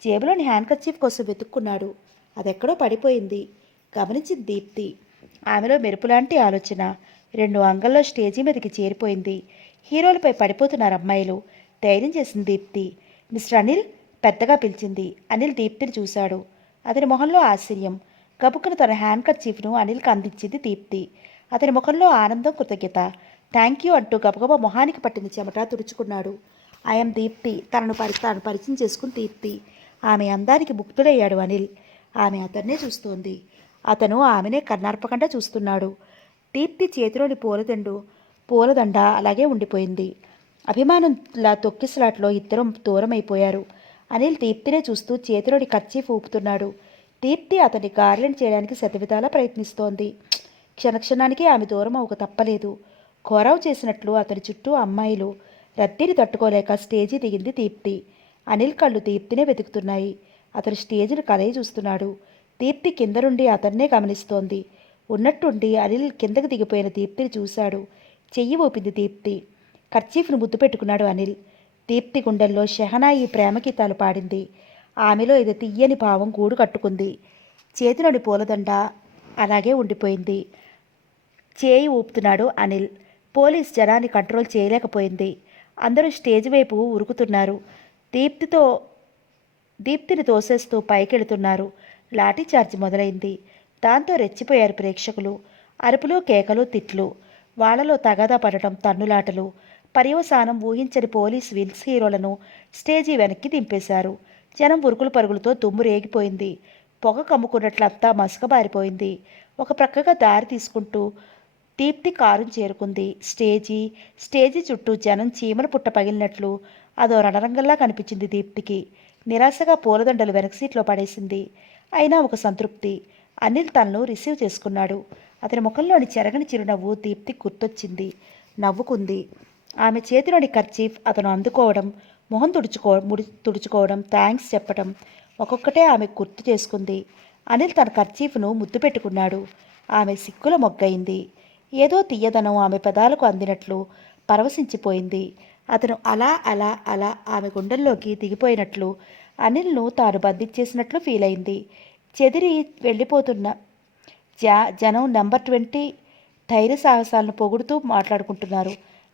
జేబులోని హ్యాండ్కర్చీఫ్ కోసం వెతుక్కున్నాడు. అదెక్కడో పడిపోయింది. గమనించింది దీప్తి. ఆమెలో మెరుపులాంటి ఆలోచన. 2 అంగల్లో స్టేజీ మీదకి చేరిపోయింది. హీరోలపై పడిపోతున్నారు అమ్మాయిలు. ధైర్యం చేసింది దీప్తి. మిస్టర్ అనిల్ పెద్దగా పిలిచింది. అనిల్ దీప్తిని చూశాడు. అతని మొహంలో ఆశ్చర్యం. గబుక్కున తన హ్యాండ్కర్చీఫ్ను అనిల్కి అందించింది దీప్తి. అతని ముఖంలో ఆనందం, కృతజ్ఞత. థ్యాంక్ యూ అంటూ గబగబా మొహానికి పట్టిన చెమట తుడుచుకున్నాడు. ఐఎమ్ దీప్తి. తాను పరిచయం చేసుకుని దీప్తి. ఆమె అందానికి ముగ్ధుడయ్యాడు అనిల్. ఆమె అతన్నే చూస్తోంది. అతను ఆమెనే కన్నార్పకుండా చూస్తున్నాడు. దీప్తి చేతిలోని పూలదండ అలాగే ఉండిపోయింది. అభిమానంలా తొక్కిసలాట్లో ఇద్దరం దూరమైపోయారు. అనిల్ దీప్తినే చూస్తూ చేతిలోని కర్చీఫ్ ఊపుతున్నాడు. దీప్తి అతన్ని గార్లెండ్ చేయడానికి శతవిధాలా ప్రయత్నిస్తోంది. క్షణక్షణానికి ఆమె దూరం అవక తప్పలేదు. ఘోరావు చేసినట్లు అతని చుట్టూ అమ్మాయిలు. రద్దీని తట్టుకోలేక స్టేజీ దిగింది దీప్తి. అనిల్ కళ్ళు దీప్తినే వెతుకుతున్నాయి. అతను స్టేజిని కలయి చూస్తున్నాడు. దీప్తి కింద నుండి అతన్నే గమనిస్తోంది. ఉన్నట్టుండి అనిల్ కిందకు దిగిపోయిన దీప్తిని చూశాడు. చెయ్యి ఊపింది దీప్తి. కర్చీఫ్ను ముద్దు పెట్టుకున్నాడు అనిల్. దీప్తి గుండెల్లో షెహనాయి ప్రేమగీతాలు పాడింది. ఆమెలో ఇది తీయని భావం గూడు కట్టుకుంది. చేతిలోని పూలదండ అలాగే ఉండిపోయింది. చేయి ఊపుతున్నాడు అనిల్. పోలీస్ జనాన్ని కంట్రోల్ చేయలేకపోయింది. అందరూ స్టేజ్ వైపు ఉరుకుతున్నారు. దీప్తిని తోసేస్తూ పైకెడుతున్నారు. లాఠీచార్జ్ మొదలైంది. దాంతో రెచ్చిపోయారు ప్రేక్షకులు. అరుపులు, కేకలు, తిట్లు. వాళ్లలో తగాదా పడటం, తన్నులాటలు. పర్యవసానం ఊహించని పోలీస్ విల్స్ హీరోలను స్టేజీ వెనక్కి దింపేశారు. జనం ఉరుకులు పరుగులతో దుమ్ము రేగిపోయింది. పొగ కమ్ముకున్నట్లంతా మసకబారిపోయింది. ఒక ప్రక్కగా దారి తీసుకుంటూ దీప్తి కారును చేరుకుంది. స్టేజీ చుట్టూ జనం చీమల పుట్ట పగిలినట్లు అదో రణరంగంలా కనిపించింది దీప్తికి. నిరాశగా పూలదండలు వెనక సీట్లో పడేసింది. అయినా ఒక సంతృప్తి. అనిల్ తనను రిసీవ్ చేసుకున్నాడు. అతని ముఖంలోని చెరగని చిరునవ్వు దీప్తికి గుర్తొచ్చింది. నవ్వుకుంది. ఆమె చేతిలోని కర్చీఫ్ అతను అందుకోవడం, మొహం తుడుచుకోవడం, థ్యాంక్స్ చెప్పడం ఒక్కొక్కటే ఆమె గుర్తు చేసుకుంది. అనిల్ తన కర్చీఫ్ను ముద్దు పెట్టుకున్నాడు. ఆమె సిగ్గుల మొగ్గయింది. ఏదో తీయదనం ఆమె పెదాలకు అందినట్లు పరవశించిపోయింది. అతను అలా అలా అలా ఆమె గుండెల్లోకి దిగిపోయినట్లు, అనిల్ను తాను బంధించేసినట్లు ఫీల్ అయింది. చెదిరి వెళ్ళిపోతున్న జనం నెంబర్ 20 ధైర్య సాహసాలను పొగుడుతూ మాట్లాడుకుంటున్నారు.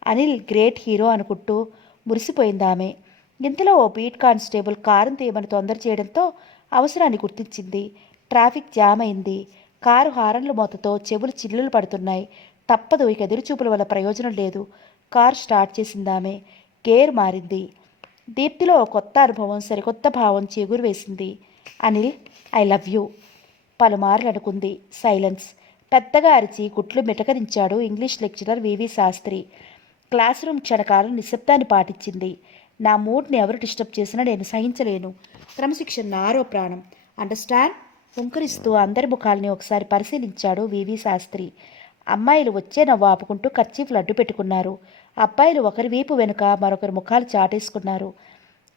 అనిల్ గ్రేట్ హీరో అనుకుంటూ మురిసిపోయింది ఆమె. ఇంతలో ఓ బీట్ కానిస్టేబుల్ కారును తీయమని తొందర చేయడంతో అవసరాన్ని గుర్తించింది. ట్రాఫిక్ జామ్ అయింది. కారు హారన్ల మోతతో చెవులు చిల్లులు పడుతున్నాయి. తప్పదు, ఇక ఎదురుచూపుల వల్ల ప్రయోజనం లేదు. Car start చేసిందామె. గేర్ మారింది. దీప్తిలో ఓ కొత్త అనుభవం, సరికొత్త భావం చేగురు వేసింది. అనిల్, ఐ లవ్ యూ పలుమార్లు అనుకుంది. సైలెన్స్. పెద్దగా అరిచి గుట్లు మిటకరించాడు ఇంగ్లీష్ లెక్చరర్ వివి శాస్త్రి. క్లాస్ రూమ్ క్షణకాలం నిశ్శబ్దాన్ని పాటించింది. నా మూడ్ని ఎవరు డిస్టర్బ్ చేసినా నేను సహించలేను. క్రమశిక్షణ నారో ప్రాణం. అండర్స్టాండ్? హుంకరిస్తూ అందరి ముఖాల్ని ఒకసారి పరిశీలించాడు వివి శాస్త్రి. అమ్మాయిలు వచ్చే నవ్వు ఆపుకుంటూ కర్చీఫ్లు అడ్డు పెట్టుకున్నారు. అబ్బాయిలు ఒకరి వీపు వెనుక మరొకరి ముఖాలు చాటేసుకున్నారు.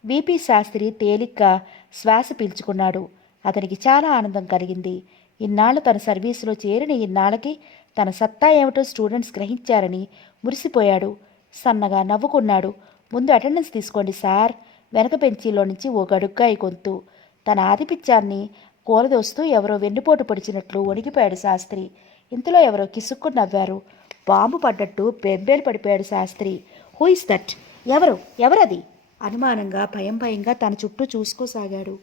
విపి శాస్త్రి తేలిగ్గా శ్వాస పీల్చుకున్నాడు. అతనికి చాలా ఆనందం కలిగింది. ఇన్నాళ్ళు తన సర్వీసులో చేరిన ఇన్నాళ్ళకి తన సత్తా ఏమిటో స్టూడెంట్స్ గ్రహించారని మురిసిపోయాడు. సన్నగా నవ్వుకున్నాడు. ముందు అటెండెన్స్ తీసుకోండి సార్. వెనక బెంచీలో నుంచి ఓ గడుగ్గాయి గొంతు. తన ఆధిపిత్యాన్ని కూలదోస్తూ ఎవరో వెన్నుపోటు పొడిచినట్లు వణికిపోయాడు శాస్త్రి. ఇంతలో ఎవరో కిసుక్కుని నవ్వారు. బాంబు పడ్డట్టు బెంబేలు పడిపోయాడు శాస్త్రి. Who is that? ఎవరది? అనుమానంగా భయంగా తన చుట్టూ చూసుకోసాగాడు.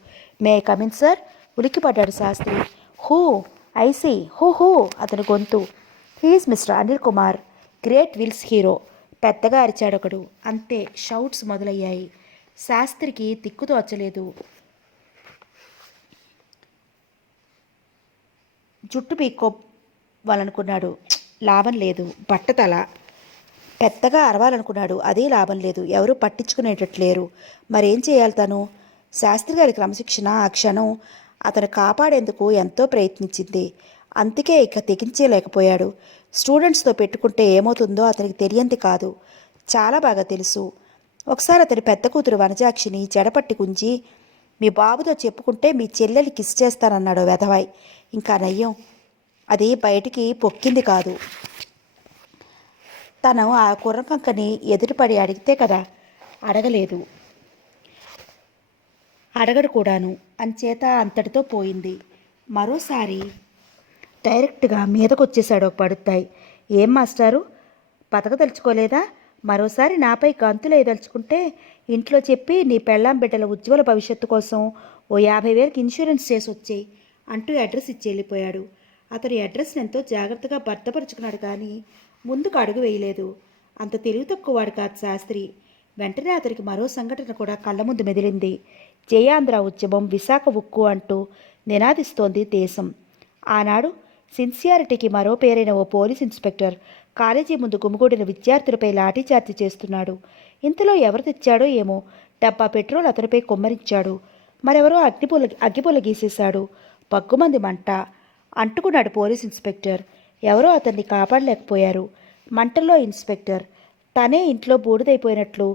May come in sir? ఉలిక్కిపడ్డాడు శాస్త్రి. హూ? ఐసీ. హూ అతని గొంతు. He is Mister Anil Kumar, great Wills hero. పెద్దగా అరిచాడొకడు. అంతే, షౌట్స్ మొదలయ్యాయి. శాస్త్రికి తిక్కుతోచలేదు. జుట్టు పీక్కోవాలనుకున్నాడు. లాభం లేదు. బట్టతల. పెద్దగా అరవాలనుకున్నాడు. అదే లాభం లేదు. ఎవరూ పట్టించుకునేటట్లేరు. మరేం చేయాలి తను? శాస్త్రి గారి క్రమశిక్షణ ఆ క్షణం అతను కాపాడేందుకు ఎంతో ప్రయత్నించింది. అందుకే ఇక తెగించేలేకపోయాడు. స్టూడెంట్స్తో పెట్టుకుంటే ఏమవుతుందో అతనికి తెలియంది కాదు. చాలా బాగా తెలుసు. ఒకసారి అతని పెద్ద కూతురు వనజాక్షిని జడపట్టి గుంజి, మీ బాబుతో చెప్పుకుంటే మీ చెల్లెలి కిస్ చేస్తానన్నాడు వెధవాయ్. ఇంకా నయ్యం, అది బయటికి పొక్కింది కాదు. తను ఆ కుర్రకంకని ఎదురుపడి అడిగితే కదా. అడగడు కూడాను. అంచేత అంతటితో పోయింది. మరోసారి డైరెక్ట్గా మీదకొచ్చేశాడు ఒక పడుతాయి. ఏం మాస్టారు, బతకదలుచుకోలేదా? మరోసారి నాపై గంతులు వేయదలుచుకుంటే ఇంట్లో చెప్పి నీ పెళ్ళాం బిడ్డల ఉజ్వల భవిష్యత్తు కోసం ఓ 50,000కి ఇన్సూరెన్స్ చేసి వచ్చేయి అంటూ అడ్రస్ ఇచ్చి వెళ్ళిపోయాడు. అతని అడ్రస్ని ఎంతో జాగ్రత్తగా భద్రపరుచుకున్నాడు కానీ ముందుకు అడుగు వేయలేదు. అంత తెలివి తక్కువవాడు కాదు శాస్త్రి. వెంటనే అతనికి మరో సంఘటన కూడా కళ్ళ ముందు మెదిలింది. జయాంధ్ర ఉద్యమం, విశాఖ ఉక్కు అంటూ నినాదిస్తోంది దేశం. ఆనాడు సిన్సియారిటీకి మరో పేరైన ఓ పోలీస్ ఇన్స్పెక్టర్ కాలేజీ ముందు గుమిగూడిన విద్యార్థులపై లాఠీచార్జి చేస్తున్నాడు. ఇంతలో ఎవరు తెచ్చాడో ఏమో డబ్బా పెట్రోల్ అతనిపై కొమ్మరించాడు. మరెవరో అగ్గిపుల్ల గీసేశాడు. పగ్గుమంది మంట. అంటుకున్నాడు పోలీస్ ఇన్స్పెక్టర్. ఎవరో అతన్ని కాపాడలేకపోయారు. మంటల్లో ఇన్స్పెక్టర్ తనే ఇంట్లో బూడిదైపోయినట్లు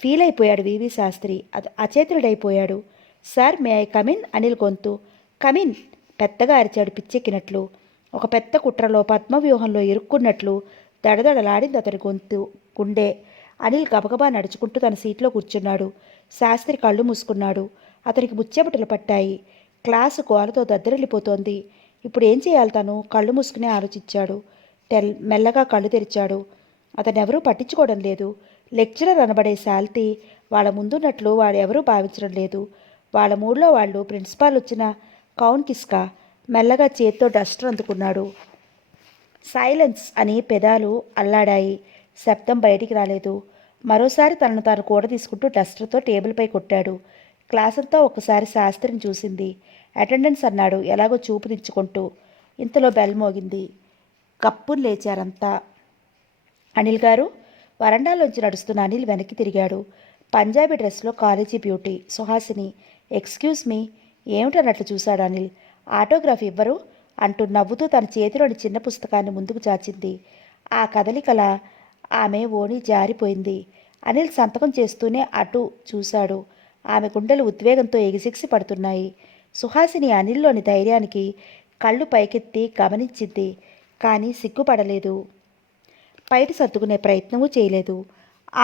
ఫీల్ అయిపోయాడు వివి శాస్త్రి. అచేతుడైపోయాడు. Sir, may I come in? Anil గొంతు. కమిన్, పెద్దగా అరిచాడు పిచ్చెక్కినట్లు. ఒక పెద్ద కుట్రలో పద్మవ్యూహంలో ఇరుక్కున్నట్లు దడదడలాడింది అతని గుండె. అనిల్ గబగబా నడుచుకుంటూ తన సీట్లో కూర్చున్నాడు. శాస్త్రి కళ్ళు మూసుకున్నాడు. అతనికి ముచ్చెమటలు పట్టాయి. క్లాసు గోలతో దద్దరిల్లిపోతోంది. ఇప్పుడు ఏం చేయాలి తను? కళ్ళు మూసుకునే ఆలోచించాడు. మెల్లగా కళ్ళు తెరిచాడు. అతనెవరూ పట్టించుకోవడం లేదు. లెక్చరర్ అనబడే శాల్తీ వాళ్ళ ముందున్నట్లు వాడెవరూ భావించడం లేదు. వాళ్ళ మూడ్లో వాళ్ళు ప్రిన్సిపాల్ వచ్చిన కౌన్ కిస్కా. మెల్లగా చేత్తో డస్టర్ అందుకున్నాడు. సైలెన్స్ అని పెదాలు అల్లాడాయి. శబ్దం బయటికి రాలేదు. మరోసారి తనను తాను కూడ తీసుకుంటూ డస్టర్తో టేబుల్పై కొట్టాడు. క్లాస్ అంతా ఒక్కసారి శాస్త్రిని చూసింది. అటెండెన్స్ అన్నాడు ఎలాగో చూపు దించుకుంటూ. ఇంతలో బెల్ మోగింది. కప్పును లేచారంతా. అనిల్ గారు? వరండాలోంచి నడుస్తున్న అనిల్ వెనక్కి తిరిగాడు. పంజాబీ డ్రెస్లో college beauty Suhasini. Excuse me. ఏమిటన్నట్లు చూశాడు అనిల్. ఆటోగ్రాఫ్ ఇవ్వరు అంటూ నవ్వుతూ తన చేతిలోని చిన్న పుస్తకాన్ని ముందుకు చాచింది. ఆ కదలికల ఆమె ఓణి జారిపోయింది. అనిల్ సంతకం చేస్తూనే అటు చూశాడు. ఆమె గుండెలు ఉద్వేగంతో ఎగిసిగిసి పడుతున్నాయి. సుహాసిని అనిల్లోని ధైర్యానికి కళ్ళు పైకెత్తి గమనించింది. కానీ సిగ్గుపడలేదు. బయట సర్దుకునే ప్రయత్నమూ చేయలేదు.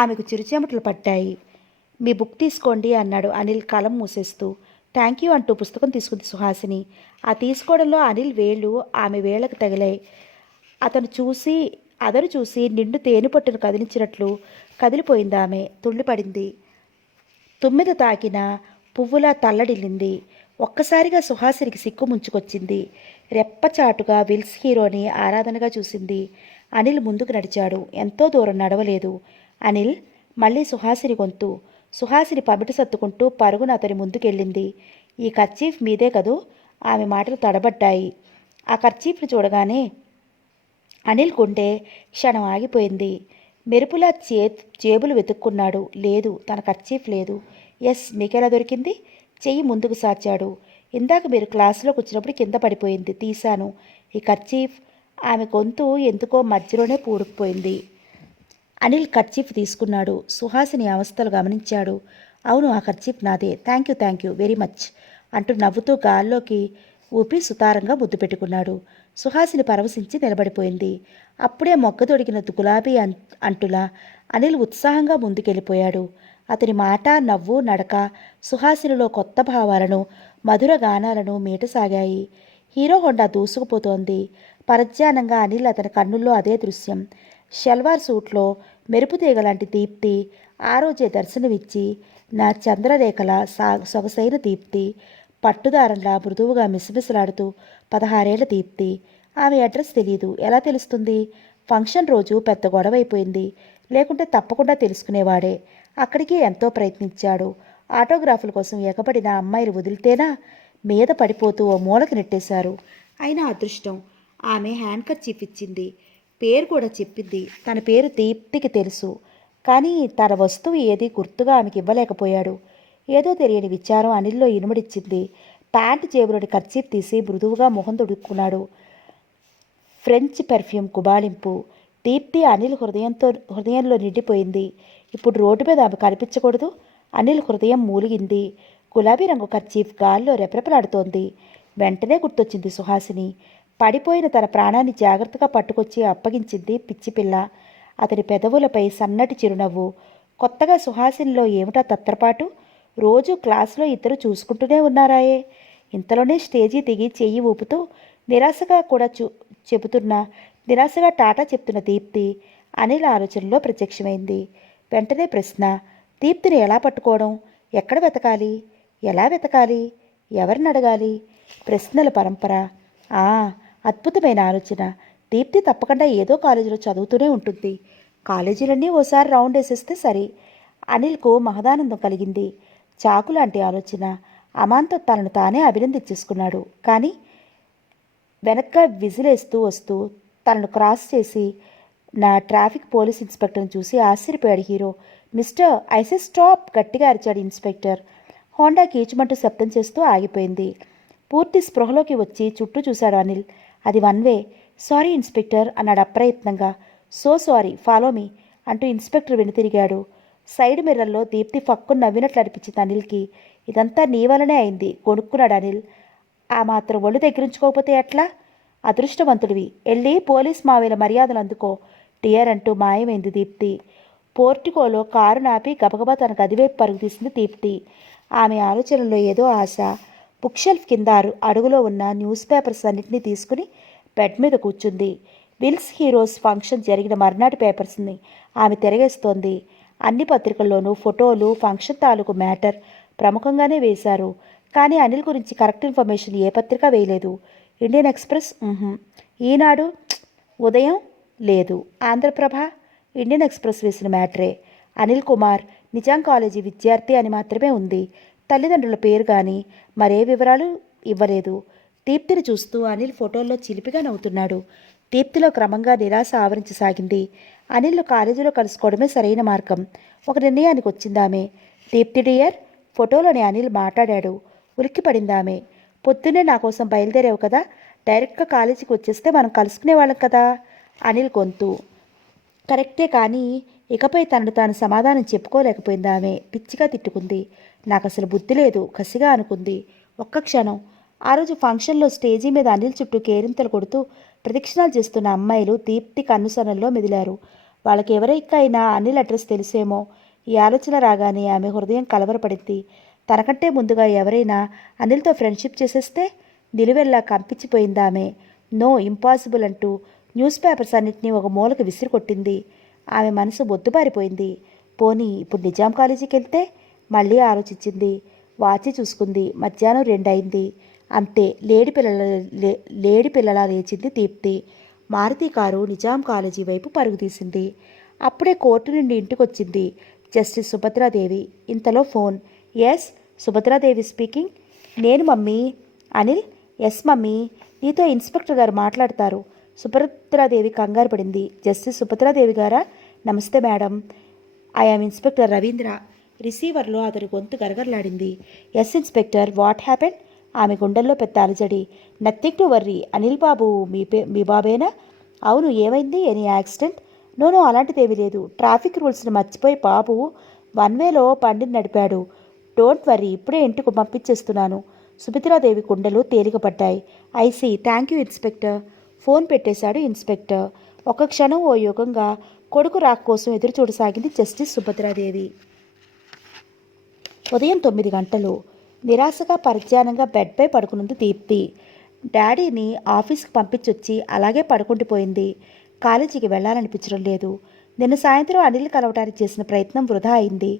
ఆమెకు చిరుచెమటలు పట్టాయి. మీ బుక్ తీసుకోండి అన్నాడు అనిల్ కలం మూసేస్తూ. థ్యాంక్ యూ అంటూ పుస్తకం తీసుకుంది సుహాసిని. ఆ తీసుకోవడంలో అనిల్ వేళ్ళు ఆమె వేళ్లకు తగిలాయి. అతను చూసి నిండు తేనెపట్టును కదిలించినట్లు కదిలిపోయింది ఆమె. తుళ్ళిపడింది. తుమ్మిద తాకిన పువ్వులా తల్లడిల్లింది. ఒక్కసారిగా సుహాసినికి సిక్కు ముంచుకొచ్చింది. రెప్పచాటుగా విల్స్ హీరోని ఆరాధనగా చూసింది. అనిల్ ముందుకు నడిచాడు. ఎంతో దూరం నడవలేదు. అనిల్, మళ్ళీ సుహాసిని గొంతు. సుహాసిని పమిట సత్తుకుంటూ పరుగున అతని ముందుకెళ్ళింది. ఈ కర్చీఫ్ మీదే కదూ? ఆమె మాటలు తడబడ్డాయి. ఆ కర్చీఫ్ను చూడగానే అనిల్ గుండె క్షణం ఆగిపోయింది. మెరుపులా జేబులు వెతుక్కున్నాడు. లేదు, తన కర్చీఫ్ లేదు. ఎస్, మీకెలా దొరికింది? చెయ్యి ముందుకు సాచాడు. ఇందాక మీరు క్లాసులోకి వచ్చినప్పుడు కింద పడిపోయింది, తీశాను. ఈ కర్చీఫ్. ఆమె గొంతు ఎందుకో మధ్యలోనే పూడుకుపోయింది. అనిల్ కర్చీఫ్ తీసుకున్నాడు. సుహాసిని అవస్థలు గమనించాడు. అవును, ఆ కర్చీఫ్ నాదే. థ్యాంక్ యూ వెరీ మచ్ అంటూ నవ్వుతూ గాల్లోకి ఊపి సుతారంగా ముద్దు పెట్టుకున్నాడు. సుహాసిని పరవశించి నిలబడిపోయింది. అప్పుడే మొగ్గ తొడిగిన గులాబీ అంటులా అనిల్ ఉత్సాహంగా ముందుకెళ్ళిపోయాడు. అతని మాట, నవ్వు, నడక సుహాసినిలో కొత్త భావాలను, మధుర గానాలను మీటసాగాయి. హీరో హోండా దూసుకుపోతోంది. పరధ్యానంగా అనిల్ అతని కన్నుల్లో అదే దృశ్యం. షల్వార్ సూట్లో మెరుపుతీగ లాంటి దీప్తి ఆ రోజే దర్శనమిచ్చి, నా చంద్రరేఖల సొగసైన దీప్తి, పట్టుదారంలా మృదువుగా మిసమిసలాడుతూ 16 దీప్తి. ఆమె అడ్రస్ తెలియదు. ఎలా తెలుస్తుంది? ఫంక్షన్ రోజు పెద్ద గొడవైపోయింది. లేకుంటే తప్పకుండా తెలుసుకునేవాడే. అక్కడికి ఎంతో ప్రయత్నించాడు. ఆటోగ్రాఫుల కోసం ఎగబడిన అమ్మాయిలు వదిలితేనా మీద పడిపోతూ ఓ మూలకి నెట్టేశారు. అయినా అదృష్టం, ఆమె హ్యాండ్ కర్చీఫ్ ఇచ్చింది. పేరు కూడా చెప్పింది. తన పేరు దీప్తికి తెలుసు. కానీ తన వస్తువు ఏది గుర్తుగా ఆమెకి ఇవ్వలేకపోయాడు. ఏదో తెలియని విచారం అనిల్లో ఇనుమడిచ్చింది. ప్యాంటు జేబులోని కర్చీఫ్ తీసి మృదువుగా మొహం తొడుక్కున్నాడు. ఫ్రెంచ్ పెర్ఫ్యూమ్ గుబాళింపు. దీప్తి అనిల్ హృదయంలో నిండిపోయింది. ఇప్పుడు రోడ్డు మీద ఆమె కనిపించకూడదు. అనిల్ హృదయం మూలిగింది. గులాబీ రంగు కర్చీఫ్ గాల్లో రెపరెపలాడుతోంది. వెంటనే గుర్తొచ్చింది సుహాసిని. పడిపోయిన తన ప్రాణాన్ని జాగ్రత్తగా పట్టుకొచ్చి అప్పగించింది పిచ్చిపిల్ల. అతని పెదవులపై సన్నటి చిరునవ్వు. కొత్తగా సుహాసినిలో ఏమిటా తత్తరపాటు? రోజు క్లాసులో ఇద్దరు చూసుకుంటూనే ఉన్నారాయే. ఇంతలోనే స్టేజీ దిగి చెయ్యి ఊపుతూ నిరాశగా కూడా నిరాశగా టాటా చెప్తున్న దీప్తి అనిల్ ఆలోచనలో ప్రత్యక్షమైంది. వెంటనే ప్రశ్న. దీప్తిని ఎలా పట్టుకోవడం? ఎక్కడ వెతకాలి? ఎలా వెతకాలి? ఎవరిని అడగాలి? ప్రశ్నల పరంపర. అద్భుతమైన ఆలోచన. దీప్తి తప్పకుండా ఏదో కాలేజీలో చదువుతూనే ఉంటుంది. కాలేజీలన్నీ ఓసారి రౌండ్ వేసేస్తే సరి. అనిల్కు మహదానందం కలిగింది. చాకులాంటి ఆలోచన. అమాంతం తనను తానే అభినందించేసుకున్నాడు. కానీ వెనక్గా విజిలేస్తూ వస్తూ తనను క్రాస్ చేసి నా ట్రాఫిక్ పోలీస్ ఇన్స్పెక్టర్ని చూసి ఆశ్చర్యపోయాడు హీరో. మిస్టర్, ఐసే స్టాప్, గట్టిగా అరిచాడు ఇన్స్పెక్టర్. హోండా కీచుమంటూ శబ్దం చేస్తూ ఆగిపోయింది. పూర్తి స్పృహలోకి వచ్చి చుట్టూ చూశాడు అనిల్. అది వన్ వే. సారీ ఇన్స్పెక్టర్ అన్నాడు అప్రయత్నంగా. సో సారీ, ఫాలో మీ అంటూ ఇన్స్పెక్టర్ వెనుతిరిగాడు. సైడ్ మిర్రర్లో దీప్తి ఫక్కును నవ్వినట్లు అనిపించింది అనిల్కి. ఇదంతా నీ వలనే అయింది కొనుక్కున్నాడు అనిల్. ఆ మాత్రం ఒళ్ళు దగ్గరించుకోకపోతే ఎట్లా? అదృష్టవంతుడివి. వెళ్ళి పోలీస్ మావేల మర్యాదలు అందుకో టియర్ అంటూ మాయమైంది దీప్తి. పోర్టికోలో కారు నాపి గబగబా తన గదివైపు పరుగు తీసింది దీప్తి. ఆమె ఆలోచనలో ఏదో ఆశ. బుక్ షెల్ఫ్ కింద అడుగులో ఉన్న న్యూస్ పేపర్స్ అన్నింటినీ తీసుకుని బెడ్ మీద కూర్చుంది. విల్స్ హీరోస్ ఫంక్షన్ జరిగిన మర్నాటి పేపర్స్ని ఆమె తిరగేస్తోంది. అన్ని పత్రికల్లోనూ ఫోటోలు, ఫంక్షన్ తాలూకు మ్యాటర్ ప్రముఖంగానే వేశారు. కానీ అనిల్ గురించి కరెక్ట్ ఇన్ఫర్మేషన్ ఏ పత్రిక వేయలేదు. ఇండియన్ ఎక్స్ప్రెస్, ఈనాడు, ఉదయం లేదు. ఆంధ్రప్రభ, ఇండియన్ ఎక్స్ప్రెస్ వేసిన మ్యాటరే. అనిల్ కుమార్ నిజాం కాలేజీ విద్యార్థి అని మాత్రమే ఉంది. తల్లిదండ్రుల పేరు కానీ మరే వివరాలు ఇవ్వలేదు. దీప్తిని చూస్తూ అనిల్ ఫోటోల్లో చిలిపిగా నవ్వుతున్నాడు. దీప్తిలో క్రమంగా నిరాశ ఆవరించసాగింది. అనిల్ను కాలేజీలో కలుసుకోవడమే సరైన మార్గం. ఒక నిర్ణయానికి వచ్చిందామె. దీప్తి డియర్, ఫోటోలోని అనిల్ మాట్లాడాడు. ఉలిక్కిపడిందామె. పొద్దున్నే నా కోసం బయలుదేరావు కదా, డైరెక్ట్గా కాలేజీకి వచ్చేస్తే మనం కలుసుకునేవాళ్ళం కదా. అనిల్ గొంతు. కరెక్టే, కానీ ఇకపై తనను తాను సమాధానం చెప్పుకోలేకపోయింది ఆమె. పిచ్చిగా తిట్టుకుంది. నాకు అసలు బుద్ధి లేదు, కసిగా అనుకుంది. ఒక్క క్షణం. ఆ రోజు ఫంక్షన్లో స్టేజీ మీద అనిల్ చుట్టూ కేరింతలు కొడుతూ ప్రదక్షిణాలు చేస్తున్న అమ్మాయిలు దీప్తి కన్నుసనల్లో మెదిలారు. వాళ్ళకి ఎవరికైనా అనిల్ అడ్రస్ తెలిసేమో. ఈ ఆలోచన రాగానే ఆమె హృదయం కలవరపడింది. తనకంటే ముందుగా ఎవరైనా అనిల్తో ఫ్రెండ్షిప్ చేసేస్తే? నిలువెల్లా కంపించిపోయిందామె. నో, ఇంపాసిబుల్ అంటూ న్యూస్ పేపర్స్ అన్నింటినీ ఒక మూలకు విసిరికొట్టింది. ఆమె మనసు బొద్దుబారిపోయింది. పోనీ ఇప్పుడు నిజాం కాలేజీకి వెళ్తే? మళ్ళీ ఆలోచించింది. వాచి చూసుకుంది. మధ్యాహ్నం 2 అయింది. అంతే. లేడి పిల్లలా లేచింది దీప్తి. మారుతి కారు నిజాం కాలేజీ వైపు పరుగు తీసింది. అప్పుడే కోర్టు నుండి ఇంటికొచ్చింది. జస్టిస్ సుభద్రాదేవి. ఇంతలో ఫోన్. Yes, Subhadradevi speaking. నేను మమ్మీ. అనిల్. ఎస్ మమ్మీ, నీతో ఇన్స్పెక్టర్ గారు మాట్లాడతారు. సుభద్రాదేవి కంగారు పడింది. జస్టిస్ సుభద్రాదేవి గారా? నమస్తే మేడం, ఐఆమ్ ఇన్స్పెక్టర్ రవీంద్ర. రిసీవర్లో అతని గొంతు గరగరలాడింది. Yes inspector, what happen? ఆమె గుండెల్లో పెద్ద అలజడి. Nothing to worry. అనిల్ బాబు మీ బాబేనా? అవును, ఏమైంది? Any accident? నో, అలాంటిదేమీ లేదు. ట్రాఫిక్ రూల్స్ని మర్చిపోయి బాబు వన్ వేలో బండిని నడిపాడు. డోంట్ వర్రీ, ఇప్పుడే ఇంటికి పంపించేస్తున్నాను. సుభద్రాదేవి గుండెలు తేలికపడ్డాయి. I see, thank you inspector. Phone పెట్టేశాడు ఇన్స్పెక్టర్. ఒక క్షణం ఓ యుగంగా కొడుకు రాక కోసం ఎదురు చూడసాగింది జస్టిస్ సుభద్రాదేవి. ఉదయం 9 గంటలు. నిరాశగా పరిజ్ఞానంగా బెడ్పై పడుకునుంది దీప్తి. డాడీని ఆఫీస్కి పంపించొచ్చి అలాగే పడుకుండిపోయింది. కాలేజీకి వెళ్ళాలనిపించడం లేదు. నిన్న సాయంత్రం అనిల్ కలవటానికి చేసిన ప్రయత్నం వృధా అయింది.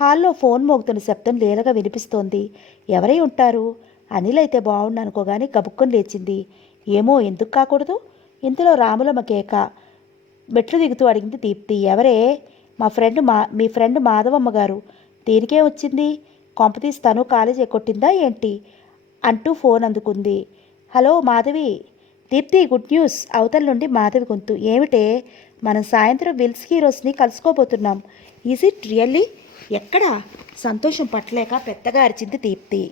హాల్లో ఫోన్ మోగుతున్న శబ్దం లీలగా వినిపిస్తోంది. ఎవరై ఉంటారు? అనిల్ అయితే బాగుండు అనుకోగానే గబుక్కుని లేచింది. ఏమో, ఎందుకు కాకూడదు? ఇంతలో రాములమ్మ కేక. మెట్లు దిగుతూ అడిగింది దీప్తి. ఎవరే? మీ ఫ్రెండ్ మాధవమ్మ గారు. దీనికే వచ్చింది? కొంపతీస్తాను కాలేజీ ఎక్కొట్టిందా ఏంటి అంటూ ఫోన్ అందుకుంది. Hello Madhavi. Deepti, good news. అవతల నుండి మాధవి గొంతు. ఏమిటే? మనం సాయంత్రం విల్స్ హీరోస్ని కలుసుకోబోతున్నాం. Is it really? ఎక్కడా? సంతోషం పట్టలేక పెద్దగా అరిచింది దీప్తి.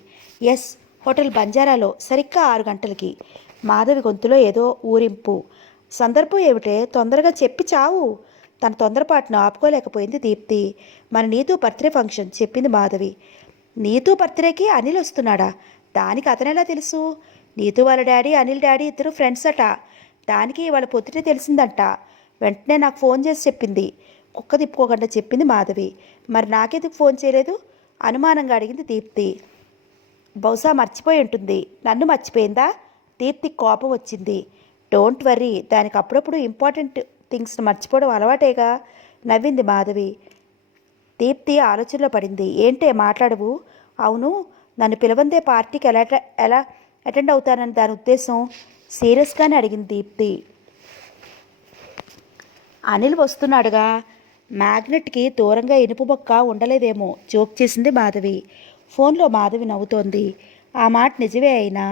ఎస్, హోటల్ బంజారాలో సరిగ్గా 6 గంటలకి. మాధవి గొంతులో ఏదో ఊరింపు. సందర్భం ఏమిటే? తొందరగా చెప్పి చావు. తన తొందరపాటును ఆపుకోలేకపోయింది దీప్తి. మన నీతూ బర్త్డే ఫంక్షన్ చెప్పింది మాధవి. నీతూ బర్త్డేకి అనిల్ వస్తున్నాడా? దానికి అతనెలా తెలుసు? నీతూ వాళ్ళ డాడీ, అనిల్ డాడీ ఇద్దరు ఫ్రెండ్స్ అట. దానికి వాళ్ళ పొద్దుటే తెలిసిందంట. వెంటనే నాకు ఫోన్ చేసి చెప్పింది. కుక్క తిప్పుకోకుండా చెప్పింది మాధవి. మరి నాకెందుకు ఫోన్ చేయలేదు? అనుమానంగా అడిగింది దీప్తి. బహుశా మర్చిపోయి ఉంటుంది. నన్ను మర్చిపోయిందా? దీప్తికి కోపం వచ్చింది. డోంట్ వర్రీ, దానికి అప్పుడప్పుడు ఇంపార్టెంట్ థింగ్స్ని మర్చిపోవడం అలవాటేగా, నవ్వింది మాధవి. దీప్తి ఆలోచనలో పడింది. ఏంటే మాట్లాడవు? అవును, నన్ను పిలవందే పార్టీకి ఎలా అటెండ్ అవుతానని దాని ఉద్దేశం? సీరియస్గానే అడిగింది దీప్తి. అనిల్ వస్తున్నాడుగా. మ్యాగ్నెట్కి దూరంగా ఇనుపు బొక్క ఉండలేదేమో జోక్ చేసింది మాధవి. ఫోన్లో మాధవి నవ్వుతోంది. ఆ మాట నిజమే అయినా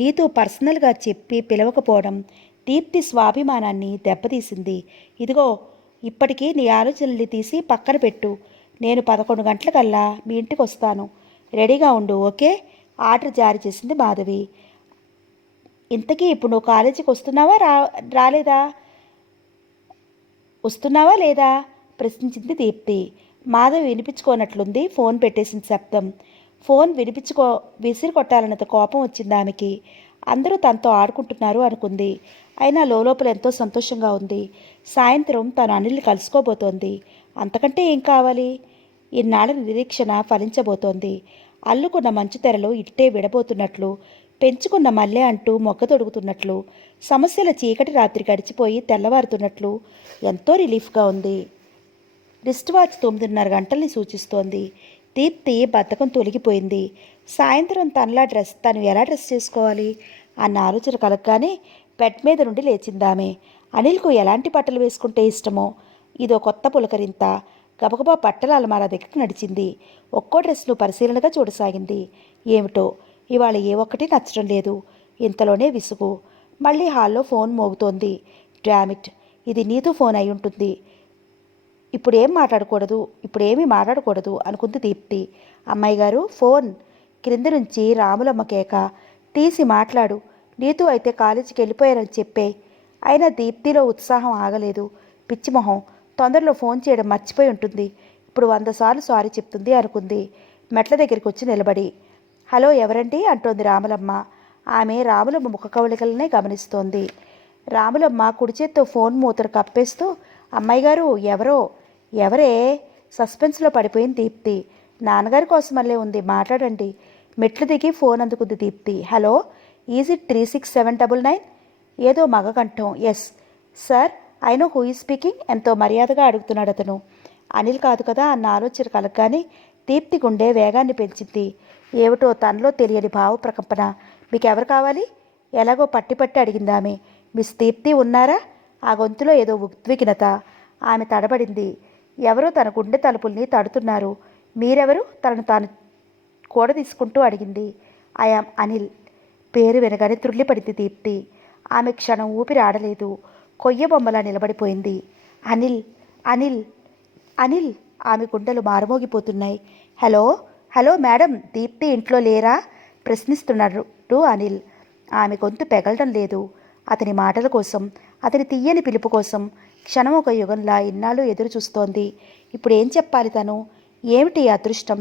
నీతో పర్సనల్గా చెప్పి పిలవకపోవడం దీప్తి స్వాభిమానాన్ని దెబ్బతీసింది. ఇదిగో, ఇప్పటికీ నీ ఆలోచనల్ని తీసి పక్కన పెట్టు. నేను 11 గంటలకల్లా మీ ఇంటికి వస్తాను. రెడీగా ఉండు, ఓకే? ఆర్డర్ జారీ చేసింది మాధవి. ఇంతకీ ఇప్పుడు నువ్వు కాలేజీకి వస్తున్నావా లేదా ప్రశ్నించింది దీప్తి. మాధవి వినిపించుకోనట్లుంది ఫోన్ పెట్టేసిన శబ్దం. ఫోన్ విసిరి కొట్టాలన్నంత కోపం వచ్చింది ఆమెకి. అందరూ తనతో ఆడుకుంటున్నారు అనుకుంది. అయినా లోపల ఎంతో సంతోషంగా ఉంది. సాయంత్రం తను అనిల్ని కలుసుకోబోతోంది. అంతకంటే ఏం కావాలి? ఇన్నాళ్ళ నిరీక్షణ ఫలించబోతోంది. అల్లుకున్న మంచు తెరలు ఇట్టే విడబోతున్నట్లు, పెంచుకున్న మల్లె అంటూ మొగ్గ తొడుగుతున్నట్లు, సమస్యల చీకటి రాత్రి గడిచిపోయి తెల్లవారుతున్నట్లు ఎంతో రిలీఫ్గా ఉంది. రిస్ట్ వాచ్ 9:30 గంటల్ని సూచిస్తోంది. దీప్తి బద్ధకం తొలగిపోయింది. సాయంత్రం తను ఎలా డ్రెస్ చేసుకోవాలి అన్న ఆలోచన కలగగానే బెడ్ మీద నుండి లేచిందామె. అనిల్కు ఎలాంటి బట్టలు వేసుకుంటే ఇష్టమో ఇదో కొత్త పులకరింత. గబగబా బట్టల అలమారా దగ్గరికి నడిచింది. ఒక్కో డ్రెస్ను పరిశీలనగా చూడసాగింది. ఏమిటో ఇవాళ ఏ ఒక్కటి నచ్చడం లేదు. ఇంతలోనే విసుగు. మళ్ళీ హాల్లో ఫోన్ మోగుతోంది. డామిట్, ఇది నీతూ ఫోన్ అయి ఉంటుంది. ఇప్పుడేమీ మాట్లాడకూడదు అనుకుంది దీప్తి. అమ్మాయి గారు, ఫోన్. క్రింద నుంచి రాములమ్మ కేక. తీసి మాట్లాడు. నీతూ అయితే కాలేజీకి వెళ్ళిపోయారని చెప్పే. అయినా దీప్తిలో ఉత్సాహం ఆగలేదు. పిచ్చిమొహం, తొందరలో ఫోన్ చేయడం మర్చిపోయి ఉంటుంది. ఇప్పుడు 100 సార్లు సారీ చెప్తుంది అనుకుంది. మెట్ల దగ్గరికి వచ్చి నిలబడి, హలో ఎవరండి అంటోంది రాములమ్మ. ఆమె రాములమ్మ ముఖ కవళికలనే గమనిస్తోంది. రాములమ్మ కుడి చేత్తో ఫోన్ మూతను కప్పేస్తూ, అమ్మాయి గారు ఎవరే? సస్పెన్స్లో పడిపోయింది దీప్తి. నాన్నగారి కోసం మళ్ళీ ఉంది, మాట్లాడండి. మెట్లు దిగి ఫోన్ అందుకుంది దీప్తి. Hello, is it 36799? ఏదో మగ కంఠం. Yes sir, I know who is speaking. ఎంతో మర్యాదగా అడుగుతున్నాడు అతను. అనిల్ కాదు కదా అన్న ఆలోచన కలగగానే దీప్తి గుండె వేగాన్ని పెంచింది. ఏమిటో తనలో తెలియని భావ ప్రకంపన. మీకెవరు కావాలి? ఎలాగో పట్టి అడిగిందామె. మిస్ దీప్తి ఉన్నారా? ఆ గొంతులో ఏదో ఉద్విగ్నత. ఆమె తడబడింది. ఎవరో తన గుండె తలుపుల్ని తడుతున్నారు. మీరెవరు? తనను తాను కూడ తీసుకుంటూ అడిగింది. ఐయామ్ అనిల్. పేరు వినగానే త్రుళ్ళిపడింది దీప్తి. ఆమె క్షణం ఊపిరి ఆడలేదు. కొయ్య బొమ్మలా నిలబడిపోయింది. అనిల్, అనిల్, అనిల్. ఆమె గుండెలు మారుమోగిపోతున్నాయి. హలో, హలో మేడం, దీప్తి ఇంట్లో లేరా? ప్రశ్నిస్తున్నాడు అనిల్. ఆమె గొంతు పెగలడం లేదు. అతని మాటల కోసం, అతని తీయని పిలుపు కోసం క్షణం ఒక యుగంలా ఇన్నాళ్ళు ఎదురు చూస్తోంది. ఇప్పుడు ఏం చెప్పాలి తను? ఏమిటి అదృష్టం?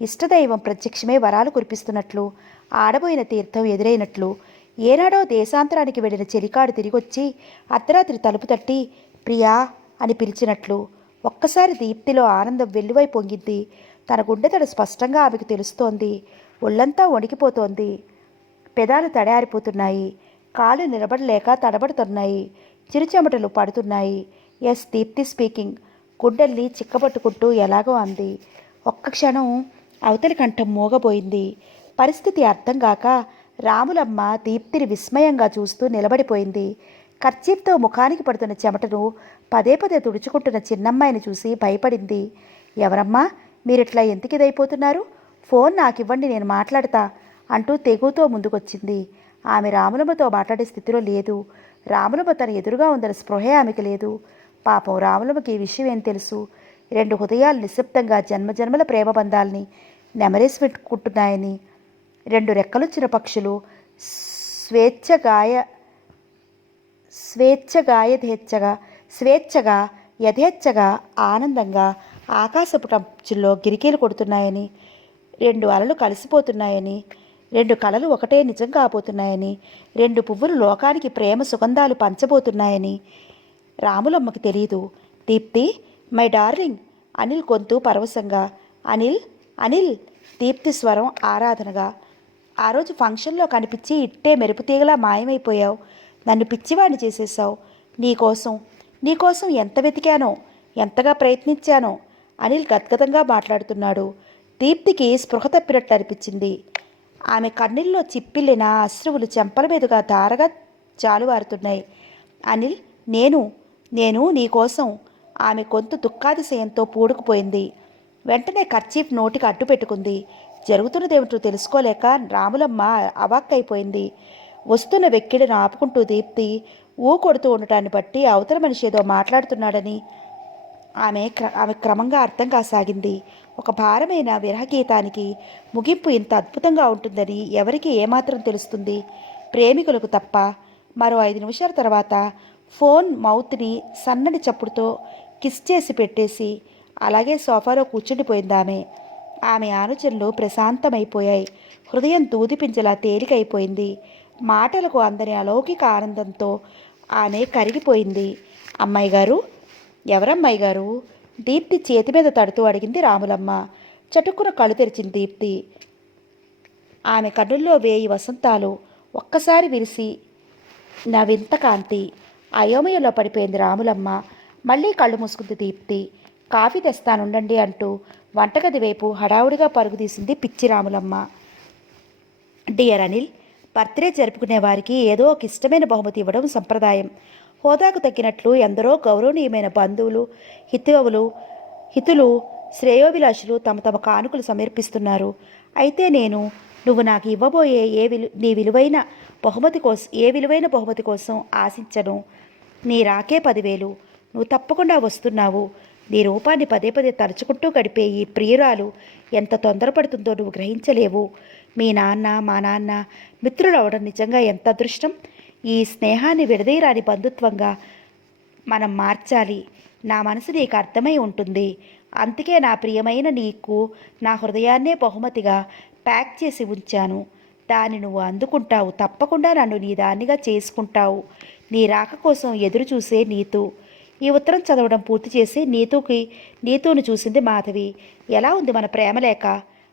ఇష్టదైవం ప్రత్యక్షమే వరాలు కురిపిస్తున్నట్లు, ఆడబోయిన తీర్థం ఎదురైనట్లు, ఏనాడో దేశాంతరానికి వెళ్ళిన చెలికాడు తిరిగొచ్చి అర్ధరాత్రి తలుపు తట్టి ప్రియా అని పిలిచినట్లు. ఒక్కసారి దీప్తిలో ఆనందం వెల్లువై పొంగింది. తన గుండెతడు స్పష్టంగా ఆమెకు తెలుస్తోంది. ఒళ్ళంతా వణికిపోతోంది. పెదాలు తడారిపోతున్నాయి. కాళ్ళు నిలబడలేక తడబడుతున్నాయి. చిరుచెమటలు పడుతున్నాయి. Yes, Deepti speaking. గుండెల్ని చిక్కబట్టుకుంటూ ఎలాగో అంది. ఒక్క క్షణం అవతలి కంఠం మూగబోయింది. పరిస్థితి అర్థం కాక రాములమ్మ దీప్తిని విస్మయంగా చూస్తూ నిలబడిపోయింది. కర్చీఫ్తో ముఖానికి పడుతున్న చెమటను పదే పదే తుడుచుకుంటున్న చిన్నమ్మాయిని చూసి భయపడింది. ఎవరమ్మా, మీరిట్లా ఎందుకు ఇదైపోతున్నారు? ఫోన్ నాకివ్వండి, నేను మాట్లాడతా అంటూ తెగుతో ముందుకొచ్చింది. ఆమె రాములమ్మతో మాట్లాడే స్థితిలో లేదు. రాములమ్మ తన ఎదురుగా ఉందన్న స్పృహే ఆమెకి లేదు. పాపం రాములమ్మకి ఈ విషయం ఏం తెలుసు? 2 హృదయాలు నిశ్శబ్దంగా జన్మజన్మల ప్రేమ బంధాల్ని నెమరేసుకుంటున్నాయని, 2 రెక్కలొచ్చిన పక్షులు స్వేచ్ఛగా యథేచ్ఛగా ఆనందంగా ఆకాశపు టంచుల్లో గిరికీలు కొడుతున్నాయని, 2 అలలు కలిసిపోతున్నాయని, 2 కళలు ఒకటే నిజం కాబోతున్నాయని, 2 పువ్వులు లోకానికి ప్రేమ సుగంధాలు పంచబోతున్నాయని రాములమ్మకి తెలియదు. Deepti, my darling. అనిల్ గొంతు పరవశంగా. అనిల్, అనిల్. దీప్తి స్వరం ఆరాధనగా. ఆ రోజు ఫంక్షన్లో కనిపించి ఇట్టే మెరుపుతీగలా మాయమైపోయావు. నన్ను పిచ్చివాణ్ణి చేసేశావు. నీకోసం ఎంత వెతికానో, ఎంతగా ప్రయత్నించానో. అనిల్ గద్గదంగా మాట్లాడుతున్నాడు. దీప్తికి స్పృహ తప్పినట్టు అనిపించింది. ఆమె కన్నీళ్ళలో చిప్పిల్లిన అశ్రువులు చెంపల మీదుగా ధారగా జాలువారుతున్నాయి. అనిల్, నేను నీకోసం. ఆమె గొంతు దుఃఖాతిశయంతో పూడుకుపోయింది. వెంటనే కర్చీఫ్ నోటికి అడ్డు పెట్టుకుంది. జరుగుతున్నదేమిటో తెలుసుకోలేక రాములమ్మ అవాక్కైపోయింది. వస్తున్న వెక్కిడిని ఆపుకుంటూ దీప్తి కొడుతూ ఉండటాన్ని బట్టి అవతల మనిషి ఏదో మాట్లాడుతున్నాడని ఆమె క్రమంగా అర్థం కాసాగింది. ఒక భారమైన విరహగీతానికి ముగింపు ఇంత అద్భుతంగా ఉంటుందని ఎవరికి ఏమాత్రం తెలుస్తుంది? ప్రేమికులకు తప్ప. మరో 5 నిమిషాల తర్వాత ఫోన్ మౌత్ని సన్నని చప్పుడుతో కిస్ చేసి పెట్టేసి అలాగే సోఫాలో కూర్చుండిపోయింది. ఆమె ఆలోచనలు ప్రశాంతమైపోయాయి. హృదయం దూదిపించలా తేలికైపోయింది. మాటలకు అందని అలౌకిక ఆనందంతో ఆమె కరిగిపోయింది. అమ్మాయి గారు? ఎవరమ్మాయి గారు? దీప్తి చేతి మీద తడుతూ అడిగింది రాములమ్మ. చటుక్కున కళ్ళు తెరిచింది దీప్తి. ఆమె కన్నుల్లో 1000 వసంతాలు ఒక్కసారి విరిసి నవింత కాంతి. అయోమయంలో పడిపోయింది రాములమ్మ. మళ్ళీ కళ్ళు మూసుకుంది దీప్తి. కాఫీ తెస్తానుండండి అంటూ వంటగది వైపు హడావుడిగా పరుగు తీసింది పిచ్చి రాములమ్మ. డియర్ అనిల్, బర్త్డే జరుపుకునే వారికి ఏదో ఒక ఇష్టమైన బహుమతి ఇవ్వడం సంప్రదాయం. హోదాకు తగ్గినట్లు ఎందరో గౌరవనీయమైన బంధువులు, హితులు, శ్రేయోభిలాషులు తమ తమ కానుకలు సమర్పిస్తున్నారు. అయితే నువ్వు నాకు ఇవ్వబోయే ఏ విలువైన బహుమతి కోసం ఆశించను. నీ రాకే 10,000. నువ్వు తప్పకుండా వస్తున్నావు. నీ రూపాన్ని పదే పదే తలుచుకుంటూ గడిపే ఈ ప్రియురాలు ఎంత తొందరపడుతుందో నువ్వు గ్రహించలేవు. మీ నాన్న, మా నాన్న మిత్రులు అవడం నిజంగా ఎంత అదృష్టం. ఈ స్నేహాన్ని విడదీయరాని బంధుత్వంగా మనం మార్చాలి. నా మనసు నీకు అర్థమై ఉంటుంది. అందుకే నా ప్రియమైన నీకు నా హృదయాన్నే బహుమతిగా ప్యాక్ చేసి ఉంచాను. దాన్ని నువ్వు అందుకుంటావు. తప్పకుండా నన్ను నీ దానిగా చేసుకుంటావు. నీ రాక కోసం ఎదురు చూసే నీతు. ఈ ఉత్తరం చదవడం పూర్తి చేసి నీతును చూసింది మాధవి. ఎలా ఉంది మన ప్రేమలేఖ?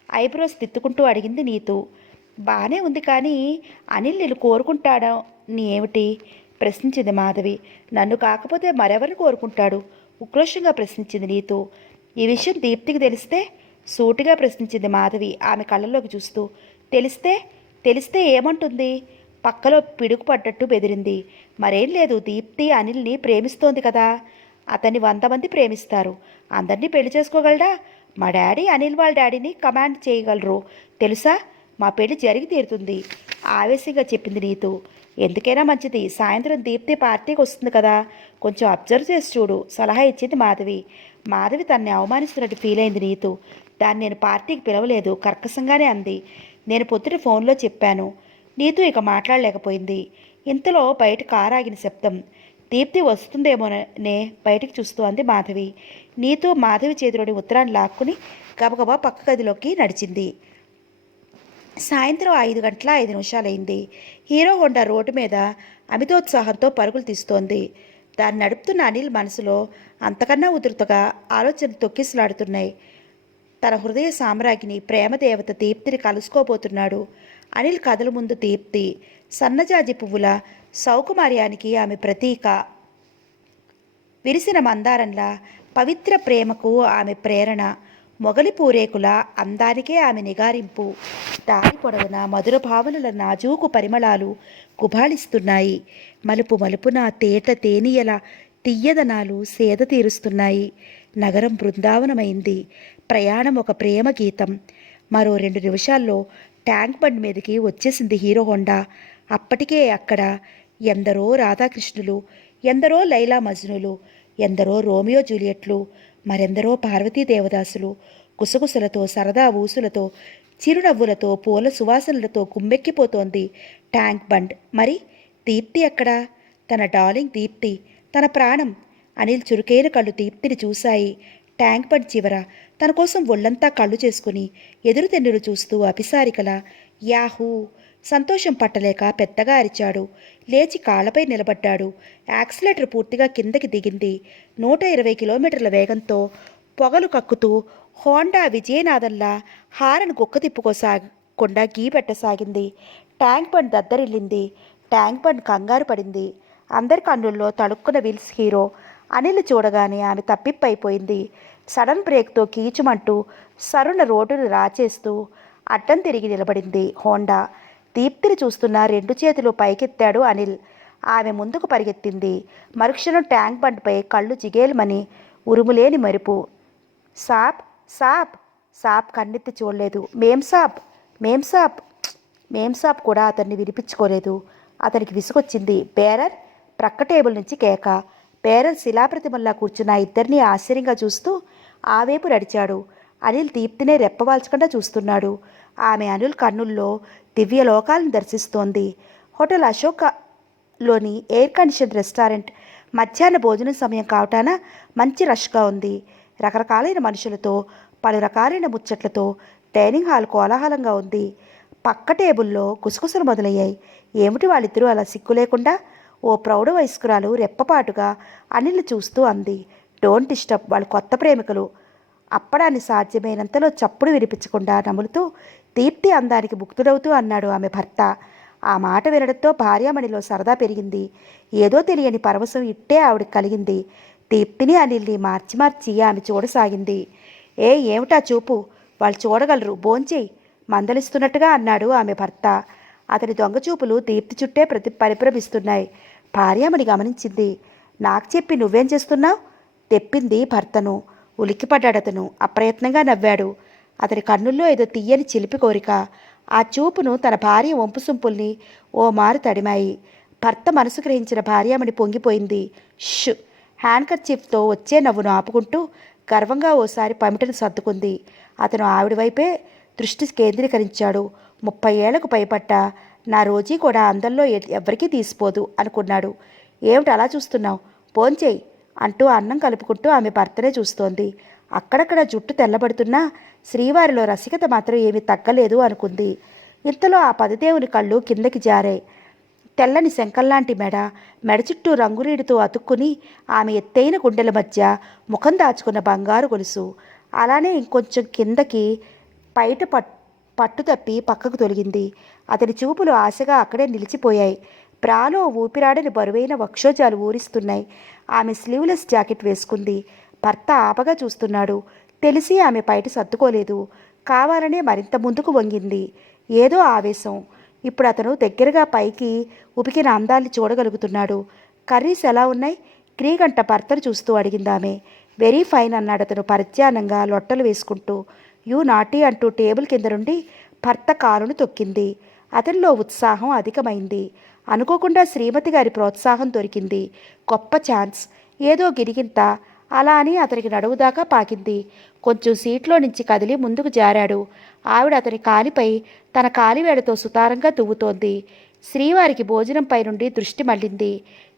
ఐబ్రోస్ తిత్తుకుంటూ అడిగింది నీతు. బాగానే ఉంది, కానీ అనిల్ నిన్ను కోరుకుంటాడా నీ ఏమిటి? ప్రశ్నించింది మాధవి. నన్ను కాకపోతే మరెవరిని కోరుకుంటాడు? ఉక్రోషంగా ప్రశ్నించింది నీతు. ఈ విషయం దీప్తికి తెలిస్తే? సూటిగా ప్రశ్నించింది మాధవి ఆమె కళ్ళల్లోకి చూస్తూ. తెలిస్తే ఏమంటుంది? పక్కలో పిడుగు పడ్డట్టు బెదిరింది. మరేం లేదు, దీప్తి అనిల్ని ప్రేమిస్తోంది కదా. అతన్ని 100 మంది ప్రేమిస్తారు. అందరినీ పెళ్లి చేసుకోగలడా? మా డాడీ అనిల్ వాళ్ళ డాడీని కమాండ్ చేయగలరు తెలుసా? మా పెళ్లి జరిగి తీరుతుంది ఆవేశంగా చెప్పింది నీతు. ఎందుకైనా మంచిది. సాయంత్రం దీప్తి పార్టీకి వస్తుంది కదా, కొంచెం అబ్జర్వ్ చేసి చూడు సలహా ఇచ్చింది మాధవి. మాధవి తనని అవమానిస్తున్నట్టు ఫీల్ అయింది నీతు. దాన్ని నేను పార్టీకి పిలవలేదు, కర్కశంగానే అంది. నేను పొద్దుట ఫోన్లో చెప్పాను. నీతు ఇక మాట్లాడలేకపోయింది. ఇంతలో బయట కారు ఆగిన శబ్దం. దీప్తి వస్తుందేమోనే బయటికి చూస్తూ అంది మాధవి. నీతు మాధవి చేతిలోని ఉత్తరాన్ని లాక్కుని గబగబా పక్క గదిలోకి నడిచింది. సాయంత్రం 5:05 హీరో హోండా రోడ్డు మీద అమితోత్సాహంతో పరుగులు తీస్తోంది. దాన్ని నడుపుతున్న అనిల్ మనసులో అంతకన్నా ఉధృతగా ఆలోచనలు తొక్కిసలాడుతున్నాయి. తన హృదయ సామ్రాజ్ఞి ప్రేమదేవత దీప్తిని కలుసుకోబోతున్నాడు. అనిల్ కథల ముందు దీప్తి సన్నజాజి పువ్వుల సౌకుమార్యానికి ఆమె ప్రతీక. విరిసిన మందారంలా పవిత్ర ప్రేమకు ఆమె ప్రేరణ. మొగలి పూరేకుల అందానికే ఆమె నిగారింపు. దారి పొడవున మధుర భావనల నాజూకు పరిమళాలు గుబాళిస్తున్నాయి. మలుపు మలుపున తేట తేనీయల తియ్యదనాలు సేద తీరుస్తున్నాయి. నగరం బృందావనమైంది. ప్రయాణం ఒక ప్రేమ గీతం. మరో 2 నిమిషాల్లో ట్యాంక్ బండ్ మీదకి వచ్చేసింది హీరో హోండా. అప్పటికే అక్కడ ఎందరో రాధాకృష్ణులు, ఎందరో లైలా మజ్నులు, ఎందరో రోమియో జూలియట్లు, మరెందరో పార్వతీ దేవదాసులు గుసగుసలతో, సరదా ఊసులతో, చిరునవ్వులతో, పూల సువాసనలతో కుమ్మెక్కిపోతోంది ట్యాంక్ బండ్. మరి దీప్తి ఎక్కడా? తన డార్లింగ్ దీప్తి, తన ప్రాణం. అనిల్ చురుకైన కళ్ళు దీప్తిని చూశాయి. ట్యాంక్ బండ్ చివర తన కోసం ఒళ్ళంతా కళ్ళు చేసుకుని ఎదురు తెన్నులు చూస్తూ అభిసారికల యాహూ! సంతోషం పట్టలేక పెద్దగా అరిచాడు. లేచి కాళ్లపై నిలబడ్డాడు. యాక్సిలేటర్ పూర్తిగా కిందకి దిగింది. 120 కిలోమీటర్ల వేగంతో పొగలు కక్కుతూ హోండా విజయనాథంలా హారన్ గుక్క తిప్పుకోసాగకుండా గీపెట్టసాగింది. ట్యాంక్ బండ్ దద్దరిల్లింది. ట్యాంక్ బండ్ కంగారు పడింది. అందరి కన్నుల్లో తడుక్కున విల్స్ హీరో. అనిల్ చూడగానే ఆమె తప్పిప్పైపోయింది. సడన్ బ్రేక్తో కీచుమంటూ సరుణ రోడ్డును రాచేస్తూ అడ్డం తిరిగి నిలబడింది హోండా. దీప్తిని చూస్తున్న 2 చేతులు పైకెత్తాడు అనిల్. ఆమె ముందుకు పరిగెత్తింది. మరుక్షణం ట్యాంక్ బండ్పై కళ్ళు జిగేలుమని ఉరుములేని మెరుపు. సాప్ సాప్. సాప్ కన్నెత్తి చూడలేదు. మేం సాప్, మేం సాప్. మేం సాప్ కూడా అతన్ని వినిపించుకోలేదు. అతనికి విసుగొచ్చింది. బేరర్. ప్రక్క టేబుల్ నుంచి కేక. బేరర్ శిలాప్రతిమల్లా కూర్చున్న ఇద్దరినీ ఆశ్చర్యంగా చూస్తూ ఆ వైపు నడిచాడు. అనిల్ దీప్తినే రెప్పవాల్చకుండా చూస్తున్నాడు. ఆమె అనిల్ కన్నుల్లో దివ్యలోకాలను దర్శిస్తోంది. హోటల్ అశోకలోని ఎయిర్ కండిషన్ రెస్టారెంట్. మధ్యాహ్న భోజనం సమయం కావటాన మంచి రష్గా ఉంది. రకరకాలైన మనుషులతో, పలు రకాలైన ముచ్చట్లతో డైనింగ్ హాల్ కోలాహలంగా ఉంది. పక్క టేబుల్లో గుసగుసలు మొదలయ్యాయి. ఏమిటి వాళ్ళిద్దరూ అలా సిగ్గు లేకుండా? ఓ ప్రౌఢ వయస్కురాలు రెప్పపాటుగా అనిల్ చూస్తూ అంది. డోంట్ డిస్టర్బ్, వాళ్ళు కొత్త ప్రేమికులు. అప్పడాన్ని సాధ్యమైనంతలో చప్పుడు వినిపించకుండా నములుతూ దీప్తి అందానికి ముగ్ధుడవుతూ అన్నాడు ఆమె భర్త. ఆ మాట వినడంతో భార్యామణిలో సరదా పెరిగింది. ఏదో తెలియని పరవశం ఇట్టే ఆవిడకి కలిగింది. దీప్తిని అనిల్ని మార్చి మార్చి ఆమె చూడసాగింది. ఏమిటా చూపు? వాళ్ళు చూడగలరు, భోంచేయి మందలిస్తున్నట్టుగా అన్నాడు ఆమె భర్త. అతని దొంగచూపులు దీప్తి చుట్టే పరిభ్రమిస్తున్నాయి. భార్యామణి గమనించింది. నాకు చెప్పి నువ్వేం చేస్తున్నావు? తెప్పింది భర్తను. ఉలిక్కిపడ్డాడతను. అప్రయత్నంగా నవ్వాడు. అతని కన్నుల్లో ఏదో తీయని చిలిపి కోరిక. ఆ చూపును తన భార్య వంపుసొంపుల్ని ఓ మారు తడిమాయి. భర్త మనసు గ్రహించిన భార్యామణి పొంగిపోయింది. ష్. హ్యాండ్కర్చీఫ్తో వచ్చే నవ్వును ఆపుకుంటూ గర్వంగా ఓసారి పమిటను సర్దుకుంది. అతను ఆవిడ వైపే దృష్టి కేంద్రీకరించాడు. 30 ఏళ్లకు పైపడ్డ నా రోజీ కూడా అందంలో ఎవరికీ తీసిపోదు అనుకున్నాడు. ఏమిటి అలా చూస్తున్నావు? భోంచేయి అంటూ అన్నం కలుపుకుంటూ ఆమె భర్తనే చూస్తోంది. అక్కడక్కడ జుట్టు తెల్లబడుతున్నా శ్రీవారిలో రసికత మాత్రం ఏమీ తగ్గలేదు అనుకుంది. ఇంతలో ఆ పదిదేవుని కళ్ళు కిందకి జారాయి. తెల్లని శంకల్లాంటి మెడ చుట్టూ రంగురీడితో అతుక్కుని ఆమె ఎత్తైన గుండెల మధ్య ముఖం దాచుకున్న బంగారు గొలుసు. అలానే ఇంకొంచెం కిందకి పైట పట్టు తప్పి పక్కకు తొలగింది. అతని చూపులు ఆశగా అక్కడే నిలిచిపోయాయి. బ్రాలో ఊపిరాడని బరువైన వక్షోజాలు ఊరిస్తున్నాయి. ఆమె స్లీవ్లెస్ జాకెట్ వేసుకుంది. భర్త ఆపగా చూస్తున్నాడు. తెలిసి ఆమె పైట సర్దుకోలేదు. కావాలనే మరింత ముందుకు వంగింది. ఏదో ఆవేశం. ఇప్పుడు అతను దగ్గరగా పైకి ఉపికిన అందాల్ని చూడగలుగుతున్నాడు. కర్రీస్ ఎలా ఉన్నాయి? క్రీగంట భర్తను చూస్తూ అడిగిందామె. వెరీ ఫైన్ అన్నాడు అతను పరిజ్ఞానంగా లొట్టలు వేసుకుంటూ. యూ నాటీ అంటూ టేబుల్ కింద నుండి భర్త కాలును తొక్కింది. అతనిలో ఉత్సాహం అధికమైంది. అనుకోకుండా శ్రీమతి గారి ప్రోత్సాహం దొరికింది. గొప్ప ఛాన్స్. ఏదో గిరిగింత అలా అని అతనికి నడువుదాకా పాకింది. కొంచెం సీట్లో నుంచి కదిలి ముందుకు జారాడు. ఆవిడ అతని కాలిపై తన కాలివేడతో సుతారంగా దువ్వుతోంది. శ్రీవారికి భోజనంపై నుండి దృష్టి మళ్ళింది.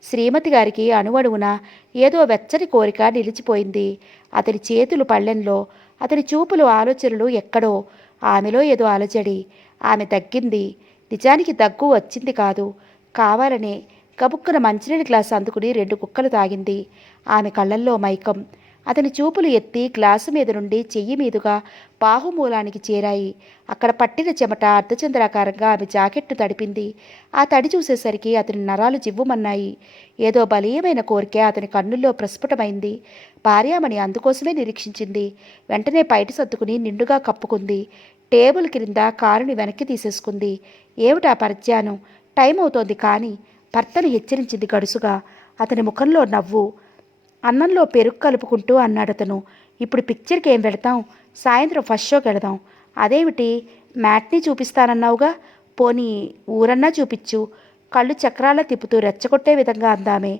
శ్రీమతి గారికి అణువణువున ఏదో వెచ్చని కోరిక నిలిచిపోయింది. అతని చేతులు పళ్ళెంలో, అతని చూపులు ఆలోచనలు ఎక్కడో. ఆమెలో ఏదో అలజడి. ఆమె దగ్గింది. నిజానికి దగ్గు వచ్చింది కాదు, కావాలనే కబుక్కున మంచినీళ్ళ గ్లాస్ అందుకుని 2 గుక్కలు తాగింది. ఆమె కళ్ళల్లో మైకం. అతని చూపులు ఎత్తి గ్లాసు మీద నుండి చెయ్యి మీదుగా బాహుమూలానికి చేరాయి. అక్కడ పట్టిన చెమట అర్ధచంద్రాకారంగా ఆమె జాకెట్ను తడిపింది. ఆ తడి చూసేసరికి అతని నరాలు జివ్వుమన్నాయి. ఏదో బలీయమైన కోరిక అతని కన్నుల్లో ప్రస్ఫుటమైంది. భార్యామణి అందుకోసమే నిరీక్షించింది. వెంటనే పైట సర్దుకుని నిండుగా కప్పుకుంది. టేబుల్ క్రింద కారుని వెనక్కి తీసేసుకుంది. ఏమిటా పరిజ్ఞానం? టైం అవుతోంది కానీ భర్తను హెచ్చరించింది గడుసుగా. అతని ముఖంలో నవ్వు. అన్నంలో పెరుగు కలుపుకుంటూ అన్నాడతను. ఇప్పుడు పిక్చర్కి ఏం వెళతాం? సాయంత్రం ఫస్ట్ షోకి వెళదాం. అదేమిటి, మ్యాట్ని చూపిస్తానన్నావుగా, పోనీ ఊరన్నా చూపించు. కళ్ళు చక్రాల తిప్పుతూ రెచ్చగొట్టే విధంగా అందామే.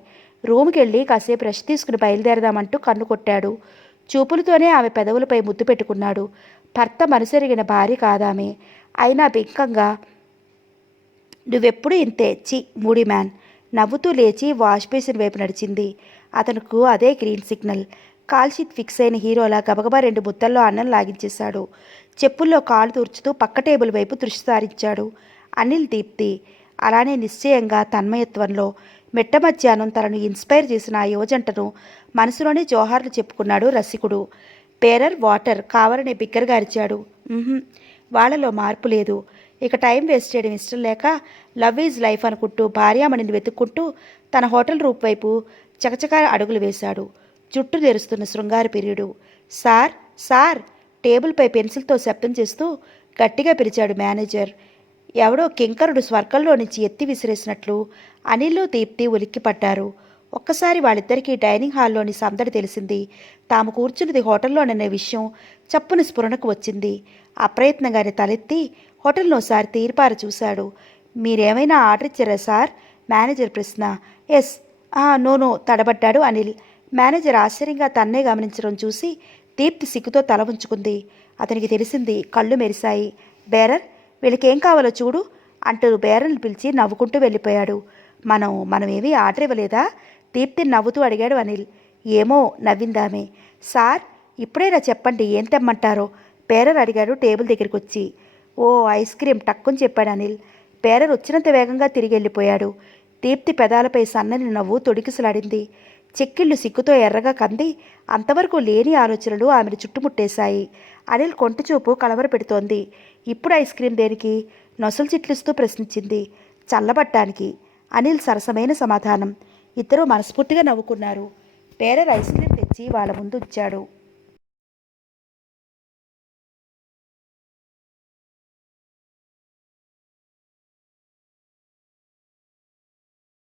రూమ్కి వెళ్ళి కాసేపు రెస్ట్ తీసుకుని బయలుదేరదామంటూ కన్ను కొట్టాడు. చూపులతోనే ఆమె పెదవులపై ముద్దు పెట్టుకున్నాడు. భర్త మనసెరిగిన భార్య కాదామె. అయినా బింకంగా, నువ్వెప్పుడు ఇంతే, చి మూడీ మ్యాన్. నవ్వుతూ లేచి వాష్ బేసిన్ వైపు నడిచింది. అతనుకు అదే గ్రీన్ సిగ్నల్. కాల్షీట్ ఫిక్స్ అయిన హీరోలా గబగబా 2 ముద్దల్లో అన్నం లాగించేశాడు. చెప్పుల్లో కాలు తూర్చుతూ పక్క టేబుల్ వైపు దృష్టి సారించాడు. అనిల్, దీప్తి అలానే నిశ్చయంగా తన్మయత్వంలో. మెట్ట మధ్యాహ్నం తనను ఇన్స్పైర్ చేసిన ఆ యువజంటను మనసులోనే జోహార్లు చెప్పుకున్నాడు రసికుడు. బేరర్ వాటర్ కావాలనే బిగ్గరగా అరిచాడు. వాళ్లలో మార్పు లేదు. ఇక టైం వేస్ట్ చేయడం ఇష్టం లేక లవ్ ఈజ్ లైఫ్ అనుకుంటూ భార్యామణిని వెతుక్కుంటూ తన హోటల్ రూప్ వైపు చకచకా అడుగులు వేశాడు. జుట్టు తెరుస్తున్న శృంగార పిరియుడు. Sir, sir! టేబుల్పై పెన్సిల్తో శబ్దం చేస్తూ గట్టిగా పిలిచాడు మేనేజర్. ఎవడో కింకరుడు స్వర్గంలో నుంచి ఎత్తి విసిరేసినట్లు అనిల్, దీప్తి ఉలిక్కిపడ్డారు. ఒక్కసారి వాళ్ళిద్దరికీ డైనింగ్ హాల్లోని సందడి తెలిసింది. తాము కూర్చున్నది హోటల్లోననే విషయం చప్పున స్ఫురణకు వచ్చింది. అప్రయత్నంగానే తలెత్తి హోటల్నోసారి తీర్పార చూశాడు. మీరేమైనా ఆర్డర్ ఇచ్చారా సార్? మేనేజర్ ప్రశ్న. ఎస్. నో తడబడ్డాడు అనిల్. మేనేజర్ ఆశ్చర్యంగా తన్నే గమనించడం చూసి దీప్తి సిగ్గుతో తల ఉంచుకుంది. అతనికి తెలిసింది. కళ్ళు మెరిశాయి. బేరర్, వీళ్ళకేం కావాలో చూడు అంటూ బేరర్ని పిలిచి నవ్వుకుంటూ వెళ్ళిపోయాడు. మనమేమీ ఆర్డర్ ఇవ్వలేదా? దీప్తిని నవ్వుతూ అడిగాడు అనిల్. ఏమో, నవ్విందామే. సార్, ఇప్పుడైనా చెప్పండి ఏం తెమ్మంటారో? బేరర్ అడిగాడు టేబుల్ దగ్గరికి వచ్చి. ఓ ఐస్ క్రీమ్ టక్కుని చెప్పాడు అనిల్. బేరర్ వచ్చినంత వేగంగా తిరిగి వెళ్ళిపోయాడు. దీప్తి పెదాలపై సన్నని నవ్వు తొడికిసలాడింది. చెక్కిళ్ళు సిగ్గుతో ఎర్రగా కంది. అంతవరకు లేని ఆలోచనలు ఆమెను చుట్టుముట్టేశాయి. అనిల్ కొంటిచూపు కలవర పెడుతోంది. ఇప్పుడు ఐస్ క్రీం దేనికి? నొసలు చిట్లిస్తూ ప్రశ్నించింది. చల్లబట్టానికి. అనిల్ సరసమైన సమాధానం. ఇద్దరూ మనస్ఫూర్తిగా నవ్వుకున్నారు. బేరర్ ఐస్ క్రీం తెచ్చి వాళ్ళ ముందు ఉంచాడు.